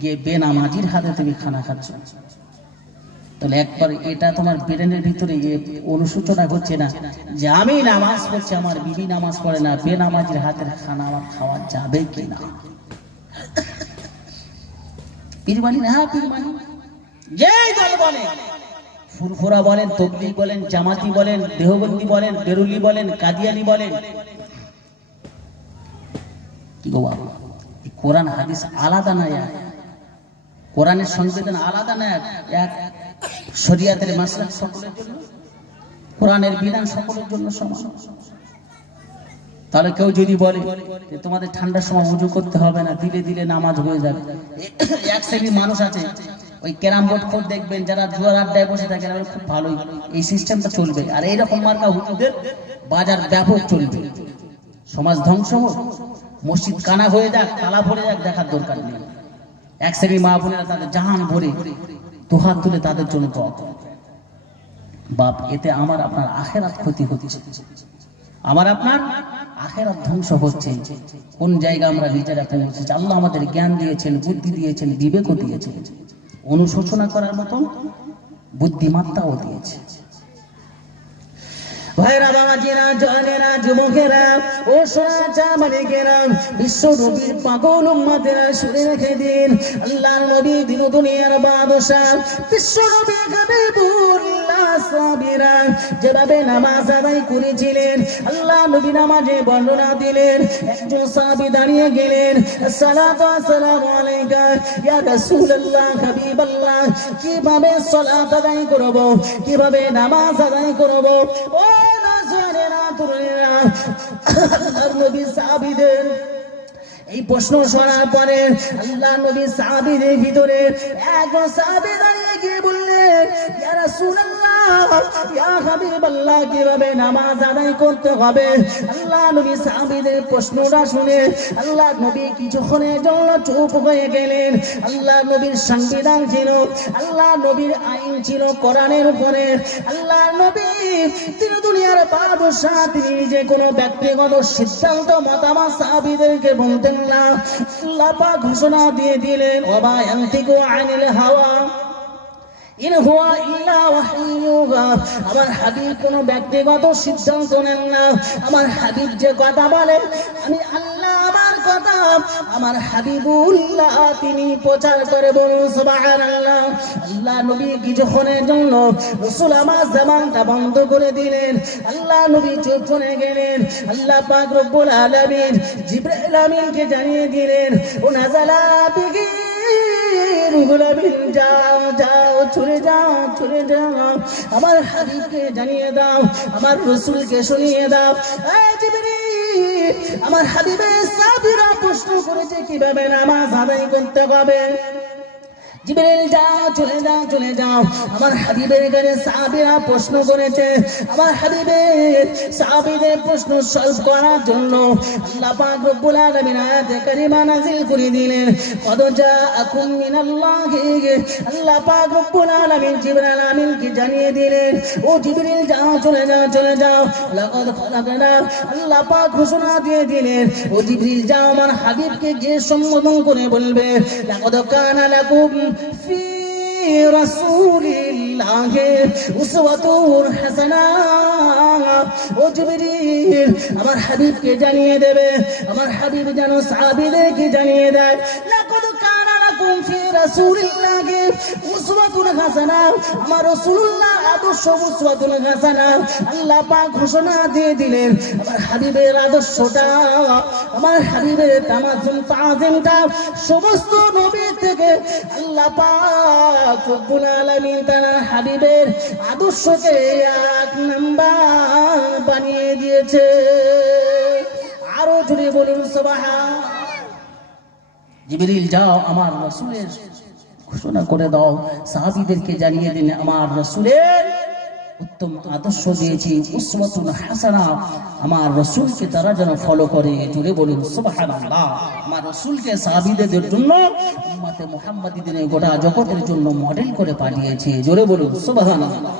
গিয়ে বেনামাজির হাতে তুমি খানা খাচ্ছ। তাহলে একবার এটা তোমার ব্রেনের ভিতরে অনুশোচনা হচ্ছে না যে আমি নামাজ পড়ছি, আমার বিবি নামাজ পড়ে না, বেনামাজির হাতের খানা আমার খাওয়া যাবে কিনা? পীরবানি না, পীরবানি যেই দল বলেন, ফুরফুরা বলেন, তবলিগ বলেন, জামাতি বলেন, দেহবন্দি বলেন, বেরুলি বলেন, কাদিয়ানি বলেন, কি গো বাবা, কোরআন হাদিস আলাদা না, কোরআনের সংবিধান আলাদা না, এক শরিয়াতের মাসলাক সকলের জন্য, কোরআনের বিধান সকলের জন্য সমান। তাহলে কেউ যদি বলে যে তোমাদের ঠান্ডার সময় উজু করতে হবে না, দিলে দিলে নামাজ হয়ে যাবে, এক শ্রেণীর মানুষ আছে ওই ক্যারাম বোর্ড খোঁজ দেখবেন যারা জুয়ার আড্ডায় বসে থাকে, খুব ভালোই এই সিস্টেমটা চলবে। আর এইরকম মার্কা হুজুরদের বাজার ব্যাপক চলবে, সমাজ ধ্বংস হোক, মসজিদ কানা হয়ে যাক, তালা ভরে যাক, দেখার দরকার নেই। এক শ্রেণীর মা বোনেরা তাদের জাহান ভরে দুহাত তুলে তাদের জন্য দোয়া করে। বাপ, এতে আমার আপনার আখেরাত ক্ষতি হচ্ছে, আমার আপনার আখেরাত ধ্বংস হচ্ছে। কোন জায়গা আমরা নিজেরা পৌঁছেছি? আল্লাহ আমাদের জ্ঞান দিয়েছেন, বুদ্ধি দিয়েছেন, বিবেকও দিয়েছেন, অনুশোচনা করার মতো বুদ্ধিমত্তাও দিয়েছে। ভাইরা বাবাজিরা, জানেরা, যুবকেরা, ও সোনা চামালিকেরা, বিশ্ব নবীর পাগল উম্মতেরা শুনে রেখে দিন, আল্লাহর নবী দিন দুনিয়ার বাদশা, বিশ্ব নবী হাবিবুল্লাহ সাহাবীরা যেভাবে নামাজ আদায় করেছিলেন, আল্লাহ নবী নামাজে বর্ণনা দিলেন। একজন সাহাবী দাঁড়িয়ে গেলেন, আসসালাতু আসসালামু আলাইকা ইয়া রাসূলুল্লাহ, হাবিবাল্লাহ, কিভাবে সালাত আদায় করব, কিভাবে নামাজ আদায় করব? ও এই প্রশ্ন শোনার পরে আল্লাহ নবী সাহাবীদের ভিতরে একজন সাহাবী দাঁড়িয়ে গিয়ে বললেন, ইয়া রাসূলুল্লাহ, ইয়া হাবিবাল্লাহ কিভাবে নামাজ আদায় করতে হবে। আল্লাহ নবী সাহাবীদের প্রশ্নটা শুনে আল্লাহ নবী কিছুক্ষণের জন্য চুপ হয়ে গেলেন। আল্লাহ নবীর সংবিধান ছিল, আল্লাহ নবীর আইন ছিল কোরআনের উপরে। আল্লাহ নবী তিনি দুনিয়ার বাদশাহ, তিনি যে কোনো ব্যক্তিগত সিদ্ধান্ত মতামত সাহাবীদেরকে বলতেন না। আল্লাহ পাক ঘোষণা দিয়ে দিলেন, ওয়া ইয়ানতিকু আনিল হাওয়া ইন হুয়া ইল্লা ওয়াহয়ুহা। আমার হাবিব কোনো ব্যক্তিগত সিদ্ধান্ত নেন না। আমার হাবিব যে কথা বলে, আমি আল্লাহ আমার কথা আমার হাবিবুল্লাহ তিনি প্রচার করে, বলুন সুবহানাল্লাহ। আল্লাহ নবী কিছুক্ষণের জন্য রাসূল আমার জবানটা বন্ধ করে দিলেন। আল্লাহ নবী চুপ করে গেলেন। আল্লাহ পাক রব্বুল আলামিন জিবরাইল আমিনকে জানিয়ে দিলেন, ও নাযালা বিহি রুহুল আমিন, যাও যাও, চলে যাও, চলে যাও, আমার হাবিবকে জানিয়ে দাও, আমার রাসূলকে শুনিয়ে দাও। এই জিবরিল, আমার হাবিবের সাহাবীরা প্রশ্ন করেছে কিভাবে নামাজ আদায় করতে হবে। জিবরিল, যাও, চলে যাও, চলে যাও, আমার হাবিবের কাছে সাহাবীরা প্রশ্ন করেছে। আমার হাবিবের সাহাবীদের প্রশ্ন সলভ করার জন্য আল্লাহ পাক রব্বুল আলামিন আয়াতে কারিমা নাযিল করে দিলেন। কদ জাআকুম মিনাল্লাহি, আল্লাহ পাক রব্বুল আলামিন জিবরাইল আমিনকে জানিয়ে দিলেন, ও জিবরিল, যাও, চলে যাও, চলে যাও, লাকাদ খালাকনা, আল্লাহ পাক ঘোষণা দিয়ে দিলেন, ও জিবরিল, যাও, আমার হাবিবকে গিয়ে সম্বোধন করে বলবে, লাকাদ কানা লাকুম ফি রাসূলিল্লাহি উসওয়াতুন হাসানাহ। ও জিবরিল, আমার হাবিবকে জানিয়ে দেবে, আমার হাবিব যেন সাহাবীদেরকে জানিয়ে দেয়, লাকাদ কানা লাকুম ফি রাসূলিল্লাহি উসওয়াতুন হাসানাহ, আমার রাসূলুল্লাহ আদর্শ উসওয়াতুন হাসানাহ। আল্লাহ পাক ঘোষণা দিয়ে দিলেন, আমার হাবিবের আদর্শটা, আমার হাবিবের তাজিমটা সমস্ত নবী থেকে আল্লাহ পাক রব্বুল আলামিন তার হাবিবের আদর্শকে এক নাম্বার বানিয়ে দিয়েছে। আরো জোরে বলুন সুবহান। জিবরিল, যাও, আমার রাসূলের ঘোষণা করে দাও, সাহাবীদেরকে জানিয়ে দিন, আমার রাসূলের উত্তম আদর্শ দিয়েছি, উসওয়াতুন হাসানাহ, আমার রাসূলকে তারা যেন ফলো করে। জোরে বলুন সুবহানাল্লাহ। আমার রাসূলকে সাহাবীদের জন্য, উম্মতে মুহাম্মাদীদের গোটা জগতের জন্য মডেল করে পাঠিয়েছে। জোরে বলুন সুবহানাল্লাহ।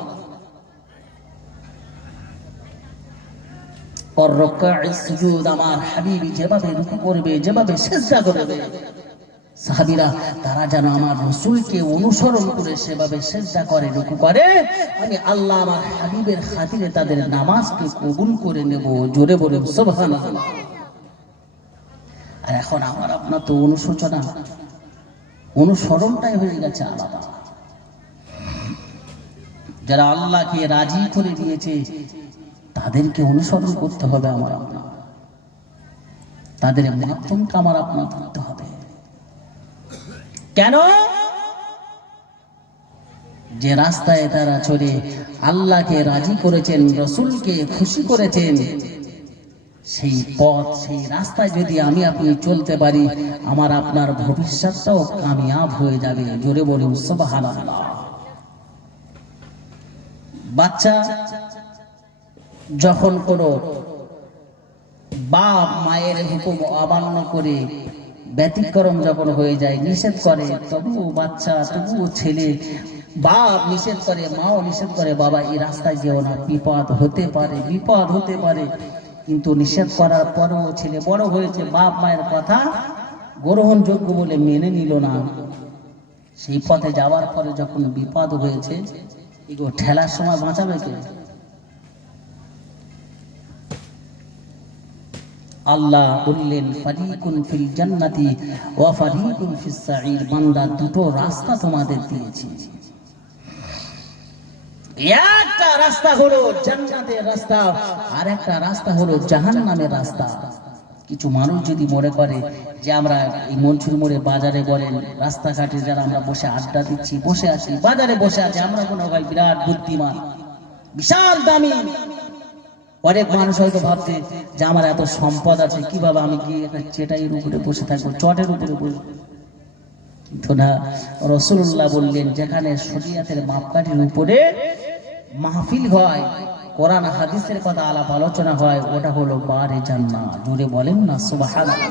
আর রুকু'উস সুজুদ, আমার হাবিব যেভাবে রুকু করবে, যেভাবে সিজদা করবে, সাহাবীরা তারা যেন আমার রাসূলকে অনুসরণ করে সেভাবে সিজদা করে, রুকু করে। আমি আল্লাহ আমার হাবিবের খাতিরে তাদের নামাজকে কবুল করে নেব। জোরে বলুন সুবহানাল্লাহ। আর এখন আমার আপনার তো অনুশোচনা, অনুসরণটাই হয়ে গেছে আলাদা। যারা আল্লাহকে রাজি করে দিয়েছে তাদেরকে অনুসরণ করতে হবে আমার আপনার, তাদের মাধ্যমটা আমার আপনার ধরতে হবে। কেন? যে রাস্তায় তারা চলে আল্লাহকে রাজি করেছেন, রাসূলকে খুশি করেছেন, সেই পথ, সেই রাস্তায় যদি আমি আপনি চলতে পারি, আমার আপনার ভবিষ্যৎটাও কামিয়াব হয়ে যাবে। জোরে বলুন সুবহানাল্লাহ। বাচ্চা যখন কোনো বাপ মায়ের হুকুম অমান্য করে ব্যতিক্রম যখন হয়ে যায়, নিষেধ করে, তবুও বাচ্চা, তবুও ছেলে, বাপ নিষেধ করে, মাও নিষেধ করে, বাবা এই রাস্তায় যেও না, বিপদ হতে পারে, বিপদ হতে পারে। কিন্তু নিষেধ করার পরেও ছেলে বড় হয়েছে, বাপ মায়ের কথা গ্রহণযোগ্য বলে মেনে নিল না। সেই পথে যাওয়ার পরে যখন বিপদ হয়েছে, এগো ঠেলার সময় বাঁচাবে কে? আল্লাহ বললেন, ফারিকুন ফিল জান্নাতি ওয়া ফারিকুন ফিস সাঈর। বান্দা, দুটো রাস্তা তোমাদের দিয়েছি, একটা রাস্তা হলো জান্নাতের রাস্তা, আর একটা রাস্তা হলো জাহান্নামের রাস্তা। কিছু মানুষ যদি মনে করে যে আমরা এই মনসুর মোড়ে, বাজারে বলেন, রাস্তাঘাটে যারা আমরা বসে আড্ডা দিচ্ছি, বসে আছি, বাজারে বসে আছি, আমরা কোনো ভাই বিরাট বুদ্ধিমান, বিশাল দামি। অনেক মানুষ হয়তো ভাবছে যে আমার এত সম্পদ আছে, কিভাবে আমি গিয়ে একটা চেটাইয়ের উপরে বসে থাকবো, চটের উপরে বসে। কিন্তু না, রাসূলুল্লাহ বললেন, যেখানে শরীয়তের মাপকাঠির উপরে মাহফিল হয়, কোরআন হাদিসের কথা আলাপ আলোচনা হয়, ওটা হলো বারে জান্নাত। জুড়ে বলেন না সুবহানাল্লাহ।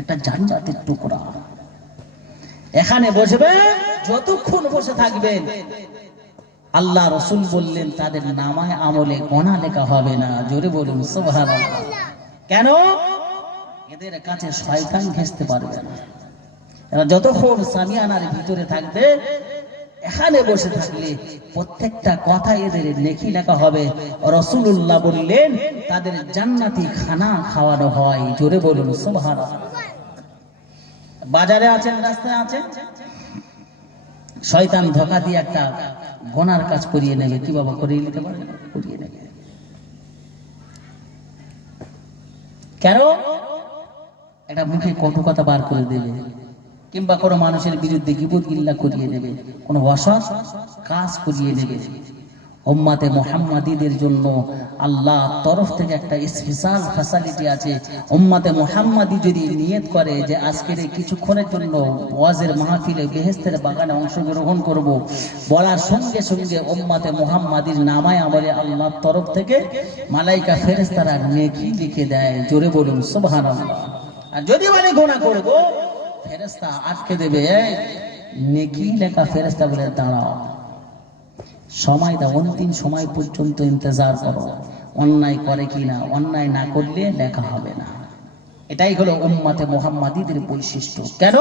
একটা জান্নাতের টুকরা। এখানে বসবে, যতক্ষণ বসে থাকবেন আল্লাহ রাসূল বললেন তাদের নামায় আমলে গোনা লেখা হবে না। জোরে বলুন সুবহানাল্লাহ। কেন? এদের কাছে শয়তান ঘেঁষতে পারবে না। এরা যতক্ষণ সামিয়ানার ভিতরে থাকবে, এখানে বসে থাকলে প্রত্যেকটা কথা এদের নেকি লেখা হবে। রাসূলুল্লাহ বললেন তাদের জান্নাতি খানা খাওয়ানো হয়। জোরে বলুন সুবহানাল্লাহ। বাজারে আছেন, রাস্তায় আছেন, শয়তান ধোঁকা দিয়ে একটা গোনার কাজ করিয়ে নেবে। কি বাবা করিয়ে নিতে পারে? করিয়ে নেবে। কেন? একটা মুখে কটু কথা বার করে দেবে, কিংবা কোনো মানুষের বিরুদ্ধে গীবত গিল্লা করিয়ে নেবে, কোনো অসৎ কাজ করিয়ে নেবে। উম্মতে মুহাম্মাদীদের জন্য আল্লাহর তরফ থেকে একটা স্পেশাল ফ্যাসিলিটি আছে। উম্মতে মুহাম্মাদী যদি নিয়ত করে যে আজকের এই কিছুক্ষণের জন্য ওয়াজের মাহফিলে বেহেশতের বাগানে অংশগ্রহণ করব, বলার সঙ্গে সঙ্গে উম্মতে মুহাম্মাদীর নামায় আমলে আল্লাহর তরফ থেকে মালাইকা ফেরেশতারা নেকি লিখে দেয়। জোরে বলুন সুবহানাল্লাহ। আর যদি বলে গুনাহ করব, ফেরেশতা আটকে দেবে, নেকি লেখা। ফেরেশতা বলে দাঁড়াও, সময় দাও, অন্তিম সময় পর্যন্ত ইন্তজার করো, অন্যায় করে কিনা, অন্যায় না করলে লেখা হবে না। এটাই হলো উম্মতে মুহাম্মাদীদের বৈশিষ্ট্য। কেন?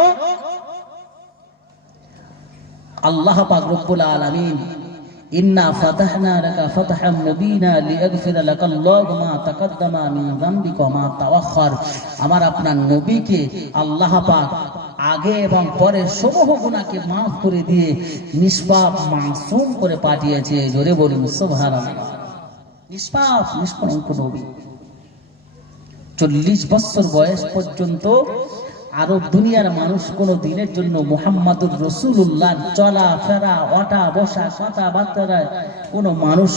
আল্লাহ পাক রব্বুল আলামিন ইন্না ফাতাহনা লাকা ফাতহাম মুবিনা লিয়াগফিরা লাকাল্লাহু মা তাকাদ্দামা মিন যামবিকা ওয়া মা তাওয়াখার। আমার আপনার নবীকে আল্লাহ পাক আগে এবং পরে সমূহ গুনাহকে মাফ করে দিয়ে নিষ্পাপ মাসুম করে পাঠিয়েছে। জোরে বলুন সুবহানাল্লাহ। নিষ্পাপ নিষ্কলঙ্ক নবী। 40 বছর বয়স পর্যন্ত আরব দুনিয়ার মানুষ কোন দিনের জন্য মুহাম্মাদুর রাসূলুল্লাহ চলা ফেরা, ওঠা বসা, কথাবার্তায় কোন মানুষ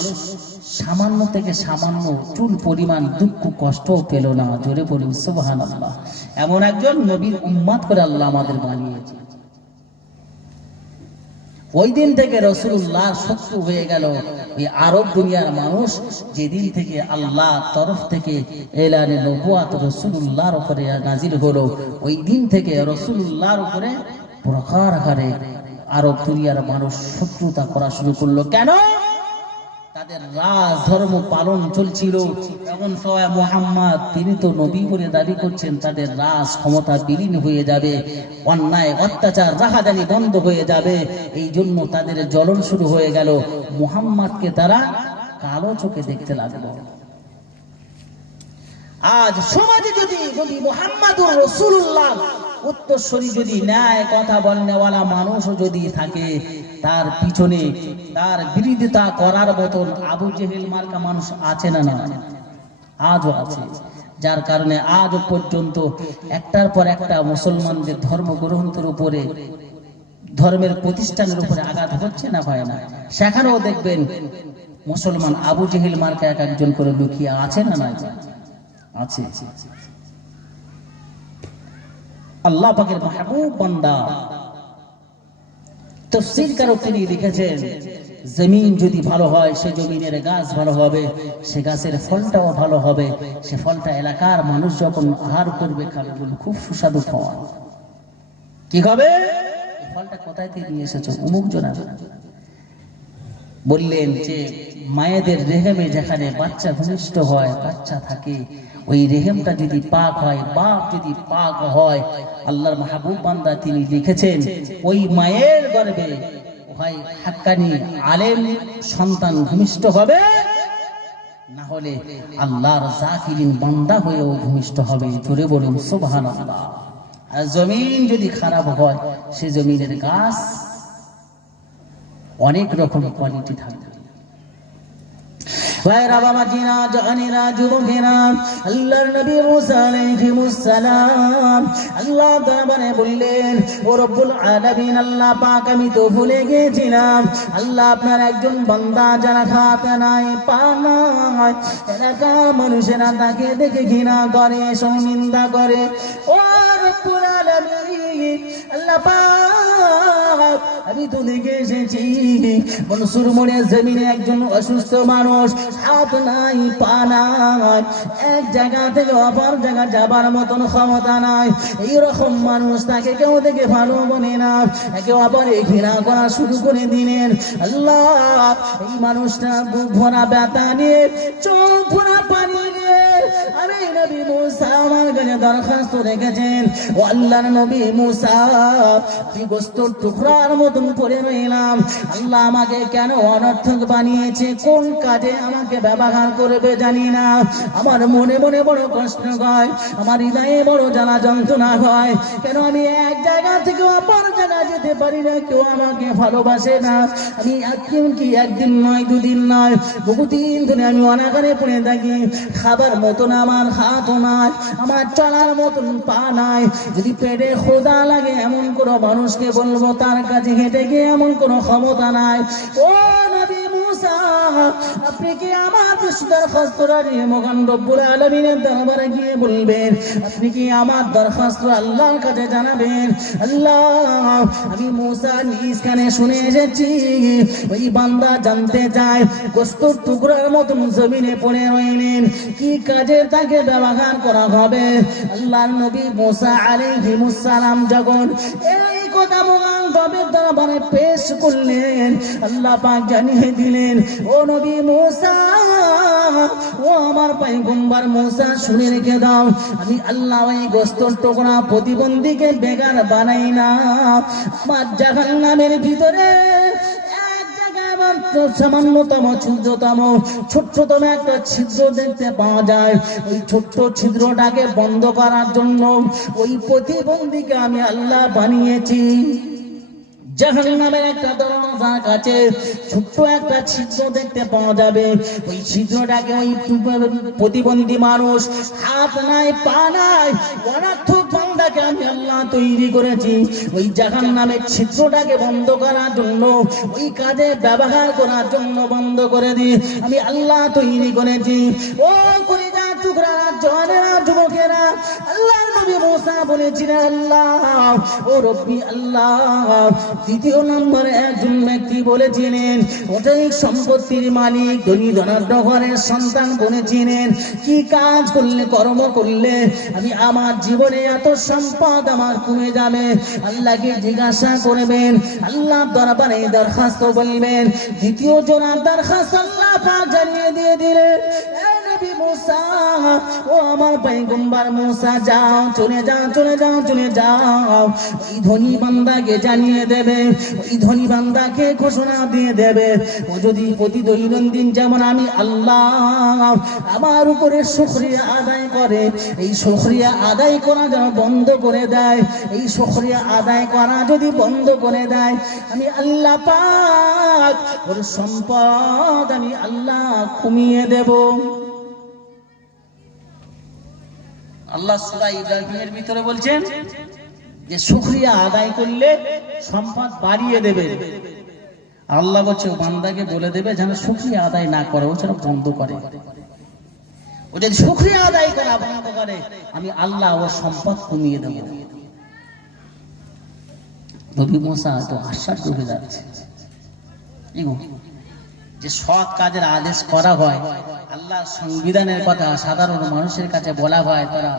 সামান্য থেকে সামান্য চুল পরিমাণ দুঃখ কষ্ট পেল না। জোরে বলুন সুবহানাল্লাহ। এমন একজন নবীর উম্মত করে আল্লাহ আমাদের বানিয়েছে। ওই দিন থেকে রাসূলুল্লাহ শত্রু হয়ে গেল ওই আরব দুনিয়ার মানুষ। যেদিন থেকে আল্লাহ তরফ থেকে এলানে নবুয়াত রাসূলুল্লাহর উপরে নাজিল হলো, ওই দিন থেকে রাসূলুল্লাহর উপরে প্রকার আকারে আরব দুনিয়ার মানুষ শত্রুতা করা শুরু করলো। কেন? তাদের রাজ ধর্ম পালন চলছিল। এখন সবাই মুহাম্মদ তিনি তো নবী বলে দাবি করছেন, তাদের রাজ ক্ষমতা বিলীন হয়ে যাবে, অন্যায় অত্যাচার রাহাজানি বন্ধ হয়ে যাবে। এই জন্য তাদের জ্বলন শুরু হয়ে গেল। মুহাম্মদকে তারা কালো চোখে দেখতে লাগলো। আজ সমাজে যদি মুহাম্মাদুর রাসূলুল্লাহ উত্তরসূরি যদি ন্যায় কথা বলনেওয়ালা মানুষও যদি থাকে, তার পিছনে তার বিরোধিতা করার মতন আবু জেহেল মার্কা মানুষ আছে না? না, আজও আছে। যার কারণে আজ পর্যন্ত একটার পর একটা মুসলমানদের ধর্ম গ্রন্থের উপরে, ধর্মের প্রতিষ্ঠানের উপরে আঘাত হচ্ছে না, হয় না? সেখানেও দেখবেন মুসলমান আবু জেহেল মার্কা এক একজন করে লুকিয়ে আছে না? না, আছে। আল্লাহ পাকের মাহবুব বান্দা তাফসীরকারক তিনি লিখেছেন, জমিন যদি ভালো হয়, সে জমিনের গাছ ভালো হবে, সে গাছের ফলটাও ভালো হবে। সে ফলটা এলাকার মানুষ যখন আহার করবে, খাবে, বলবে খুব সুস্বাদু ফল। কি হবে? এই ফলটা কোথায় থেকে নিয়ে এসেছো? অমুক জনা বললেন যে মায়েদের রেহেমে যেখানে বাচ্চা ভূমিষ্ঠ হয়, বাচ্চা থাকে, ওই রেহেমটা যদি পাক হয়, বাপ যদি পাক হয়, আল্লাহর মাহবুব বান্দা তিনি লিখেছেন ওই মায়ের গর্ভে হয় হাক্কানি আলেম সন্তান ভূমিষ্ঠ হবে, না হলে আল্লাহর জাকিরিন বান্দা হয়েও ভূমিষ্ঠ হবে। জোরে বলুন সুবহানাল্লাহ। আর জমিন যদি খারাপ হয়, সে জমিনের গাছ অনেক রকম কোয়ালিটি থাকবে। ভাইরা বাবা জিনা জাহানিরা যুবকেরা, আল্লাহর নবী মুসা আলাইহিস সালাম আল্লাহ দরবারে বললেন, ও রব্বুল আলামিন, আল্লাহ পাক আমি তো ভুলে গিয়েছিলাম, আল্লাহ আপনার একজন বান্দা যারা খাতে নাই, পা নাই, এলাকার মানুষেরা তাকে দেখে ঘৃণা করে, নিন্দা করে। ও রব্বুল আলামিন, আল্লাহ পাক আমি তো দেখে এসেছি মনসুর মোড়ে জমিনে একজন অসুস্থ মানুষ, হাত নাই পা নাই, এক জায়গা থেকে অপর জায়গা যাবার মতন ক্ষমতা নাই। এইরকম মানুষ তাকে কেউ দেখে ভালো মনে না, একে অপরে ঘৃণা করা শুরু করে দিলেন। আল্লাহ এই মানুষটা বুক ভরা ব্যথা নিয়ে, চোখ ভরা পানি নিয়ে আমি নবী মুসা আমার কাছে দরখাস্ত রেখেছেন, ও আল্লাহর নবী মুসা আমি গোস্তের টুকরার মতন পড়ে রইলাম। আল্লাহ আমাকে কেন অনর্থক বানিয়েছে, কোন কাজে আমাকে ব্যবহার করবে জানি না। আমার মনে মনে বড় কষ্ট হয়, আমার হৃদয়ে বড় জ্বালা যন্ত্রণা হয়। কেন আমি এক জায়গা থেকে অপর জায়গায় যেতে পারি না, কেউ আমাকে ভালোবাসে না। আমি একদিন নয় দুদিন নয় বহুদিন ধরে আমি অনাগারে পড়ে থাকি, খাবার মতন আমার হাতও নাই, আমার চলার মতন পা নাই। যদি পেটে ক্ষুধা লাগে এমন কোনো মানুষকে বলবো, তার কাছে হেঁটে গিয়ে এমন কোনো ক্ষমতা নাই। ও নবী মুসা আপনি কি আমার দরখাস্ত নিয়ে মহান রব্বুল আলামিনের দরবারে গিয়ে বলবেন? আপনি কি আমার দরখাস্ত আল্লাহর কাছে জানাবেন? আল্লাহ আমি মুসা নিজ কানে শুনে এসেছি, ওই বান্দা জানতে চায় গোস্তের টুকরার মতন জমিনে পড়ে রইলেন, কি কাজে তাকে ব্যবহার করা হবে? আল্লাহর নবী মুসা আলাইহিস সালাম যখন এই কথা মহান রবের দরবারে পেশ করলেন, আল্লাহ পাক জানিয়ে দিলেন, ও নবী মুসা, ও আমার পয়গম্বর মুসা শুনে রেখে দাও, আমি আল্লাহ ওই গোস্তের টুকরা প্রতিবন্ধীকে বেগার বানাই না। আমার জাহান্নামের ভিতরে সামান্যতম ক্ষুদ্রতম ছোট্টতম একটা ছিদ্র দেখতে পাওয়া যায়, ওই ছোট্ট ছিদ্রটাকে বন্ধ করার জন্য ওই প্রতিবন্ধীকে আমি আল্লাহ বানিয়েছি। জাহান্নামের একটা দরজার কাছে ছোট্ট একটা ছিদ্র দেখতে পাওয়া যাবে, ওই ছিদ্রটাকে ওই প্রতিবন্ধী মানুষ, হাত নাই পা নাই, অনার্থক বান্দাকে আমি আল্লাহ তৈরি করেছি ওই জাহান্নামের ছিদ্রটাকে বন্ধ করার জন্য, ওই কাজে ব্যবহার করার জন্য বন্ধ করে দিই আমি আল্লাহ তৈরি করেছি। ও কলিজার টুকরা জওয়ানেরা যুবকেরা, আল্লাহর নবী মুসা বলেছিলেন, আল্লাহ ও রব্বি আল্লাহ। দ্বিতীয় নম্বরে একজন ব্যক্তি বলেছিলেন, ওটাই সম্পত্তির মালিক, ধনী ধনাঢ্য ঘরের সন্তান বলেছিলেন, কি কাজ করলে, কর্ম করলে আমি আমার জীবনে এত সম্পদ আমার কমে যাবে? আল্লাহকে জিজ্ঞাসা করবেন, আল্লাহ দরবারে দরখাস্ত বলবেন। দ্বিতীয় জনের দরখাস্ত আল্লাহ পাক জানিয়ে দিয়ে দিলেন, মুসা, ও আমার পয়গম্বর মুসা, যাও, চলে যাও, চলে যাও, চলে যাও, ওই ধনী বান্দাকে জানিয়ে দেবে, ওই ধনী বান্দাকে ঘোষণা দিয়ে দেবে, ও যদি প্রতি দৈনন্দিন যেমন আমি আল্লাহ আমার উপরে শুকরিয়া আদায় করে, এই শুকরিয়া আদায় করা যেন বন্ধ করে দেয়, এই শুকরিয়া আদায় করা যদি বন্ধ করে দেয়, আমি আল্লাহ পাক ওর সম্পদ আমি আল্লাহ কমিয়ে দেব। আল্লাহ সূরা ইব্রাহিমের ভিতরে বলছেন যে শুকরিয়া আদায় করলে সম্পদ বাড়িয়ে দেবে। আল্লাহ বলছে বান্দাকে বলে দেবে যেন শুকরিয়া আদায় না করে, ও যেন বন্ধ করে। ও যদি শুকরিয়া আদায় করা বন্ধ করে, আমি আল্লাহ ওর সম্পদ কমিয়ে দেব। নবী মুসা তো আশ্চর্য হয়ে যাচ্ছে যে সৎ কাজের আদেশ করা হয়, আল্লাহর সংবিধানের কথা সাধারণ মানুষের কাছে বলা হয়, তারা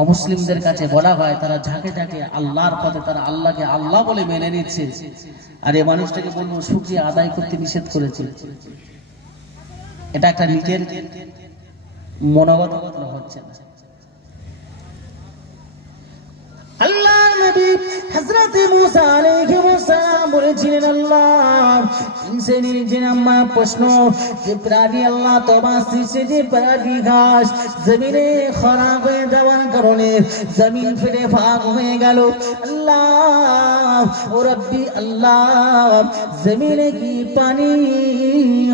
অমুসলিমদের কাছে বলা হয়, তারা ঝাঁকে ঝাঁকে আল্লাহর পথে তারা আল্লাহকে আল্লাহ বলে মেনে নিচ্ছে, আর এই মানুষটাকে বলবো শুকরিয়া আদায় করতে নিষেধ করেছে। এটা একটা নিজের মনোগত হচ্ছে না। আল্লাহর নবী হযরত মুসা আলাইহিস সালাম বলেছিলেন, আল্লাহ ইনসানের যে নাম্বার প্রশ্ন যে প্রাণী আল্লাহ তওবা সৃষ্টি, যে প্রাণী ঘাস জমিনে খারাপ হয়ে যাওয়ার কারণে জমিন ফেটে ভাগ হয়ে গেল, আল্লাহ ও রব্বি আল্লাহ জমিনে কি পানি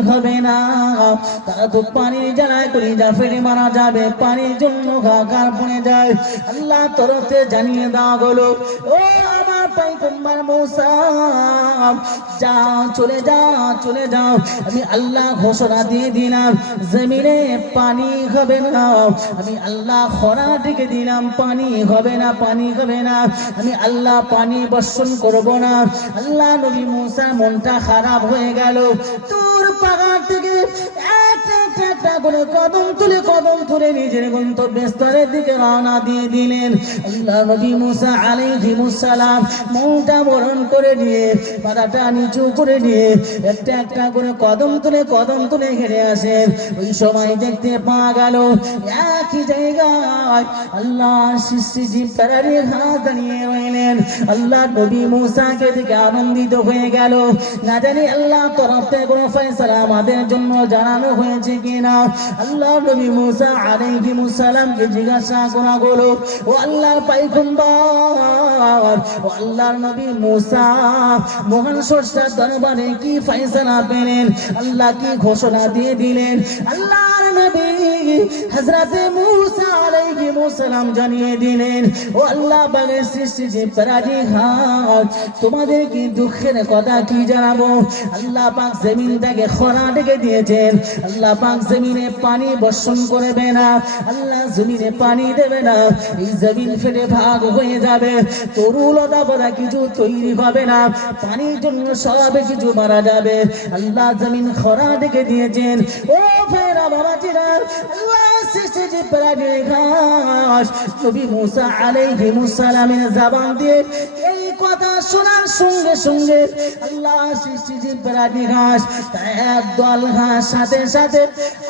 হবে না? তারা তো পানির জ্বালায় করে যা ফেটে মারা যাবে, পানির জন্য হাহাকার পড়ে যায়। আল্লাহ তরফে জানিয়ে দেওয়া হলো, ও আমার পয়গম্বর মূসা যাও চলে যাও আমি আল্লাহ ঘোষণা দিয়ে দিলাম জমিনে পানি হবে না আমি আল্লাহ খরা ডেকে দিলাম পানি হবে না আমি আল্লাহ পানি বর্ষণ করব না আল্লাহ নবী মূসা মনটা খারাপ হয়ে গেল তোর পাহাড় থেকে একটা করে কদম তুলে নিজের গন্তব্যস্থলের দিকে রওনা দিয়ে দিলেন আল্লাহ নবী মূসা আলাইহিস সালাম মনটা বরণ করে নিয়ে পাদাটা নিচু করে নিয়ে একটা করে কদম তুলে হেঁটে আসেন ওই সময় দেখতে পাওয়া গেল একই জায়গায় আল্লাহ সৃষ্টি প্যারারি হাত দাঁড়িয়ে রইলেন আল্লাহ নবী মূসাকে দেখে আনন্দিত হয়ে গেল না জানি আল্লাহ তরফ থেকে কোনো ফয়সালা আমাদের জন্য জানানো হয়েছে কিনা আল্লাহ নবী মূসা আলাইহিস সালামকে জিজ্ঞাসা করা হলো ও আল্লাহর পয়গম্বর ও আল্লাহর নবী মূসা মহান স্রষ্টার দরবারে কি ফয়সালা পেলেন আল্লাহ কি ঘোষণা দিয়ে দিলেন আল্লাহর নবী হযরতে মূসা আলাইহিস সালাম জানিয়ে দিলেন ও আল্লাহ পাকের সৃষ্টি যে প্রাণী হাত তোমাদের কি দুঃখের কথা কি জানাবো আল্লাহ পাক জমিনটাকে খরা ডেকে দিয়েছেন আল্লাহ পাক জমিনে পানি বর্ষণ করবে না আল্লাহ জমিনে পানি দেবে না এই জমিন ফেটে ভাগ হয়ে যাবে তরুলতা বড়া কিছু তৈরি হবে না পানির জন্য সবে কিছু মারা যাবে আল্লাহ জমিন খরা ডেকে দিয়েছেন ও ফেরা বাবাজিরা আল্লাহ সৃষ্টি যে প্রাণী ঘাস নবী মূসা আলাইহিস সালামের জবান দিয়ে এই কথা শোনার সঙ্গে আল্লাহ সৃষ্টি যে প্রাণী ঘাস একদল ঘাস সাথে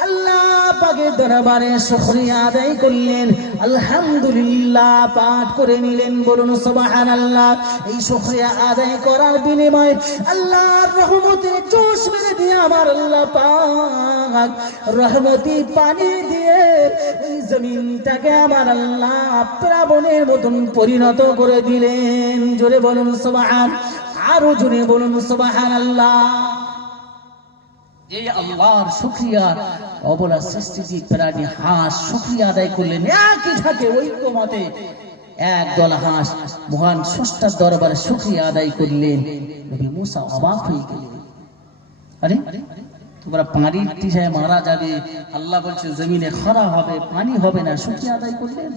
আল্লাহ পাকের দরবারে শুকরিয়া আদায় করলেন আলহামদুলিল্লাহ পাঠ করে নিলেন বলুন সুবহানাল্লাহ এই শুকরিয়া আদায় করার বিনিময়ে আল্লাহর রহমতের জোশ মেরে দিয়ে আমার আল্লাহ পাক রহমতি পানি দিয়ে এই জমিনটাকে আমার আল্লাহ প্লাবনের মতন পরিণত করে দিলেন জোরে বলুন সুবহান আরো জোরে বলুন সুবহানাল্লাহ এই আল্লাহর শুকরিয়া অবলা সৃষ্টি প্রাণী হাঁস শুকরিয়া আদায় করলেন একই ঝাঁকে ঐক্যমতে একদল হাঁস মহান স্রষ্টার দরবারে শুকরিয়া আদায় করলেন নবী মূসা অবাক হয়ে গেলেন আরে তোমরা পানির তৃষায় মারা যাবে আল্লাহ বলছে জমিনে খরা হবে পানি হবে না শুকরিয়া আদায় করলেন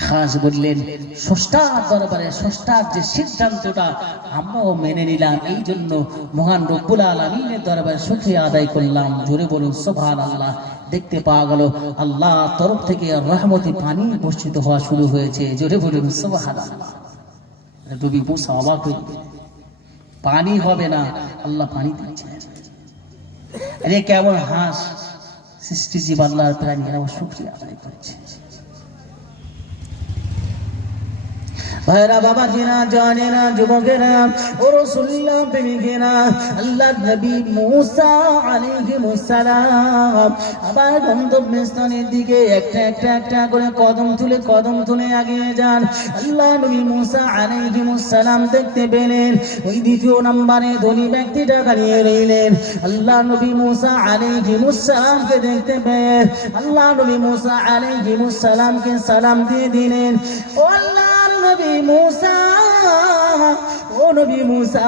হাঁস বললেন স্রষ্টার দরবারে স্রষ্টার যে সিদ্ধান্তটা আমরাও মেনে নিলাম এই জন্য মহান রব্বুল আলামিনের দরবারে শুকরিয়া আদায় করলাম জোরে বলুন সুবহানাল্লাহ দেখতে পাওয়া গেল আল্লাহ তরফ থেকে রহমতি পানি বর্ষিত হওয়া শুরু হয়েছে জোরে বলুন সুবহানাল্লাহ নবী মূসা অবাক হয়ে পানি হবে না আল্লাহ পানি দিচ্ছেন আরে কেমন হাঁস সৃষ্টিজীব আল্লাহর প্রাণী এরা শুকরিয়া আদায় করছে ভাইরা বাবা জিনা জানেনা যুবকেরা ও রাসূলুল্লাহ প্রেমিকেরা আল্লাহর নবী মূসা আলাইহিস সালাম আবার গন্তব্যস্থানের দিকে একটা করে কদম তুলে এগিয়ে যান আল্লাহ নবী মূসা আলাইহিস সালাম দেখতে পেলেন ওই দ্বিতীয় নম্বরে ধনী ব্যক্তিটা দাঁড়িয়ে রইলেন আল্লাহ নবী মূসা আলাইহিস সালামকে দেখতে পেয়ে আল্লাহ নবী মূসা আলাইহিস সালামকে সালাম দিয়ে দিলেন ও আল্লাহ নবী মূসা ও নবী মূসা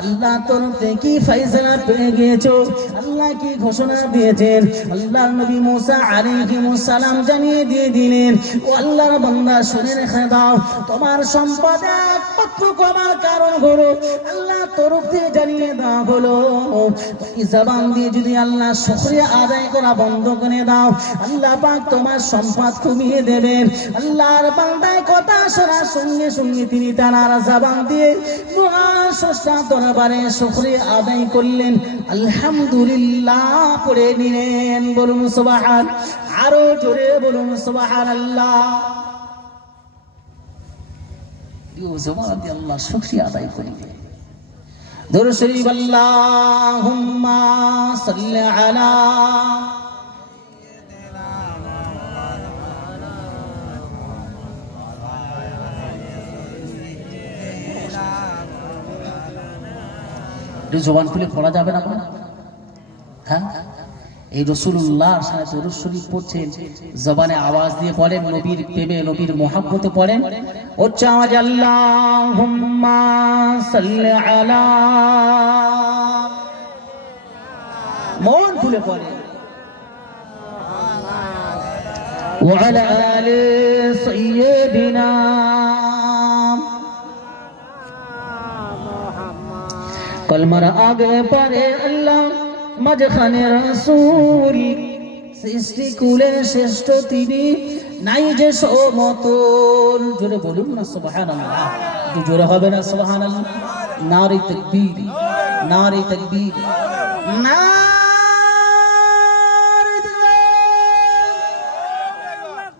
আল্লাহ তরফ থেকে কি ফয়সালা পেয়ে গিয়েছো আল্লাহ কি ঘোষণা দিয়েছেন আল্লাহ নবী মূসা আলাইহিস সালাম জানিয়ে দিয়ে দিলেন ও আল্লাহর বান্দা শুনে রেখে দাও তোমার সম্পদ একমাত্র কমার কারণ হলো আল্লাহ তরফ থেকে জানিয়ে দেওয়া হলো এই জবান দিয়ে যদি আল্লাহ শুকরিয়া আদায় করা বন্ধ করে দাও আল্লাহ পাক তোমার সম্পদ কমিয়ে দেবেন আল্লাহর বান্দায় কথা শোনার সঙ্গে তিনি তার জবান দিয়ে মহান স্রষ্টার দরবারে শুকরিয়া আদায় করলেন আলহামদুলিল্লাহ পড়ে নিলেন বলুন সুবহান আরো জোরে বলুন সুবহানাল্লাহ এই জবান দিয়ে আল্লাহ শুকরিয়া আদায় করলেন দরুদ শরীফ আল্লাহুম্মা সাল্লি আলা জবান খুলে পড়া যাবে না হ্যাঁ এই রাসূলুল্লাহ সাল্লাল্লাহু আলাইহি ওয়াসাল্লাম দরুদ শরীফ পড়ছেন জবানে আওয়াজ দিয়ে পড়েন নবীর প্রেমে নবীর মহব্বতে পড়েন উচ্চ আওয়াজে আল্লাহুম্মা সাল্লি আলা, মন খুলে পড়ে, ওয়া আলা আলি সাইয়্যিদিনা, কলমার আগে পড়ে আল্লাহ, মাঝখানে রাসূল, সৃষ্টি কুলের শ্রেষ্ঠ তিনি, নাই যে সমতল। জোরে বলুন না সুবহানাল্লাহ, একটু জোরে হবে না সুবহানাল্লাহ? নারে তাকবীর, নারে তাকবীর, নারে তাকবীর।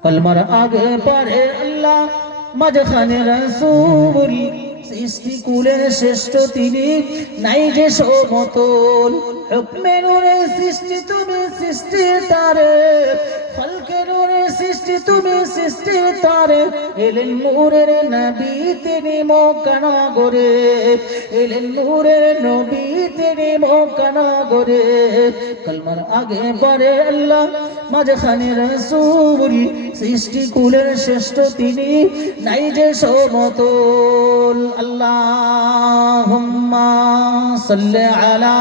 কলমার আগে পড়ে আল্লাহ, মাঝখানে রাসূল, সৃষ্টি কুলের শ্রেষ্ঠ তিনি, নাই যে সমতল। হুকমে নূরে সৃষ্টি তুমি, সৃষ্টি তারে, খলকে নূরে সৃষ্টি তুমি, সৃষ্টি তারে, এলেন নূরের নবী তিনি মক্কা নগরে, এলেন নূরের নবী তিনি মক্কা নগরে। কলমার আগে পড়ে আল্লাহ, মাঝখানে রাসূল, সৃষ্টি কুলের শ্রেষ্ঠ তিনি, নাই যে সমতল। আল্লাহুম্মা সাল্লি আলা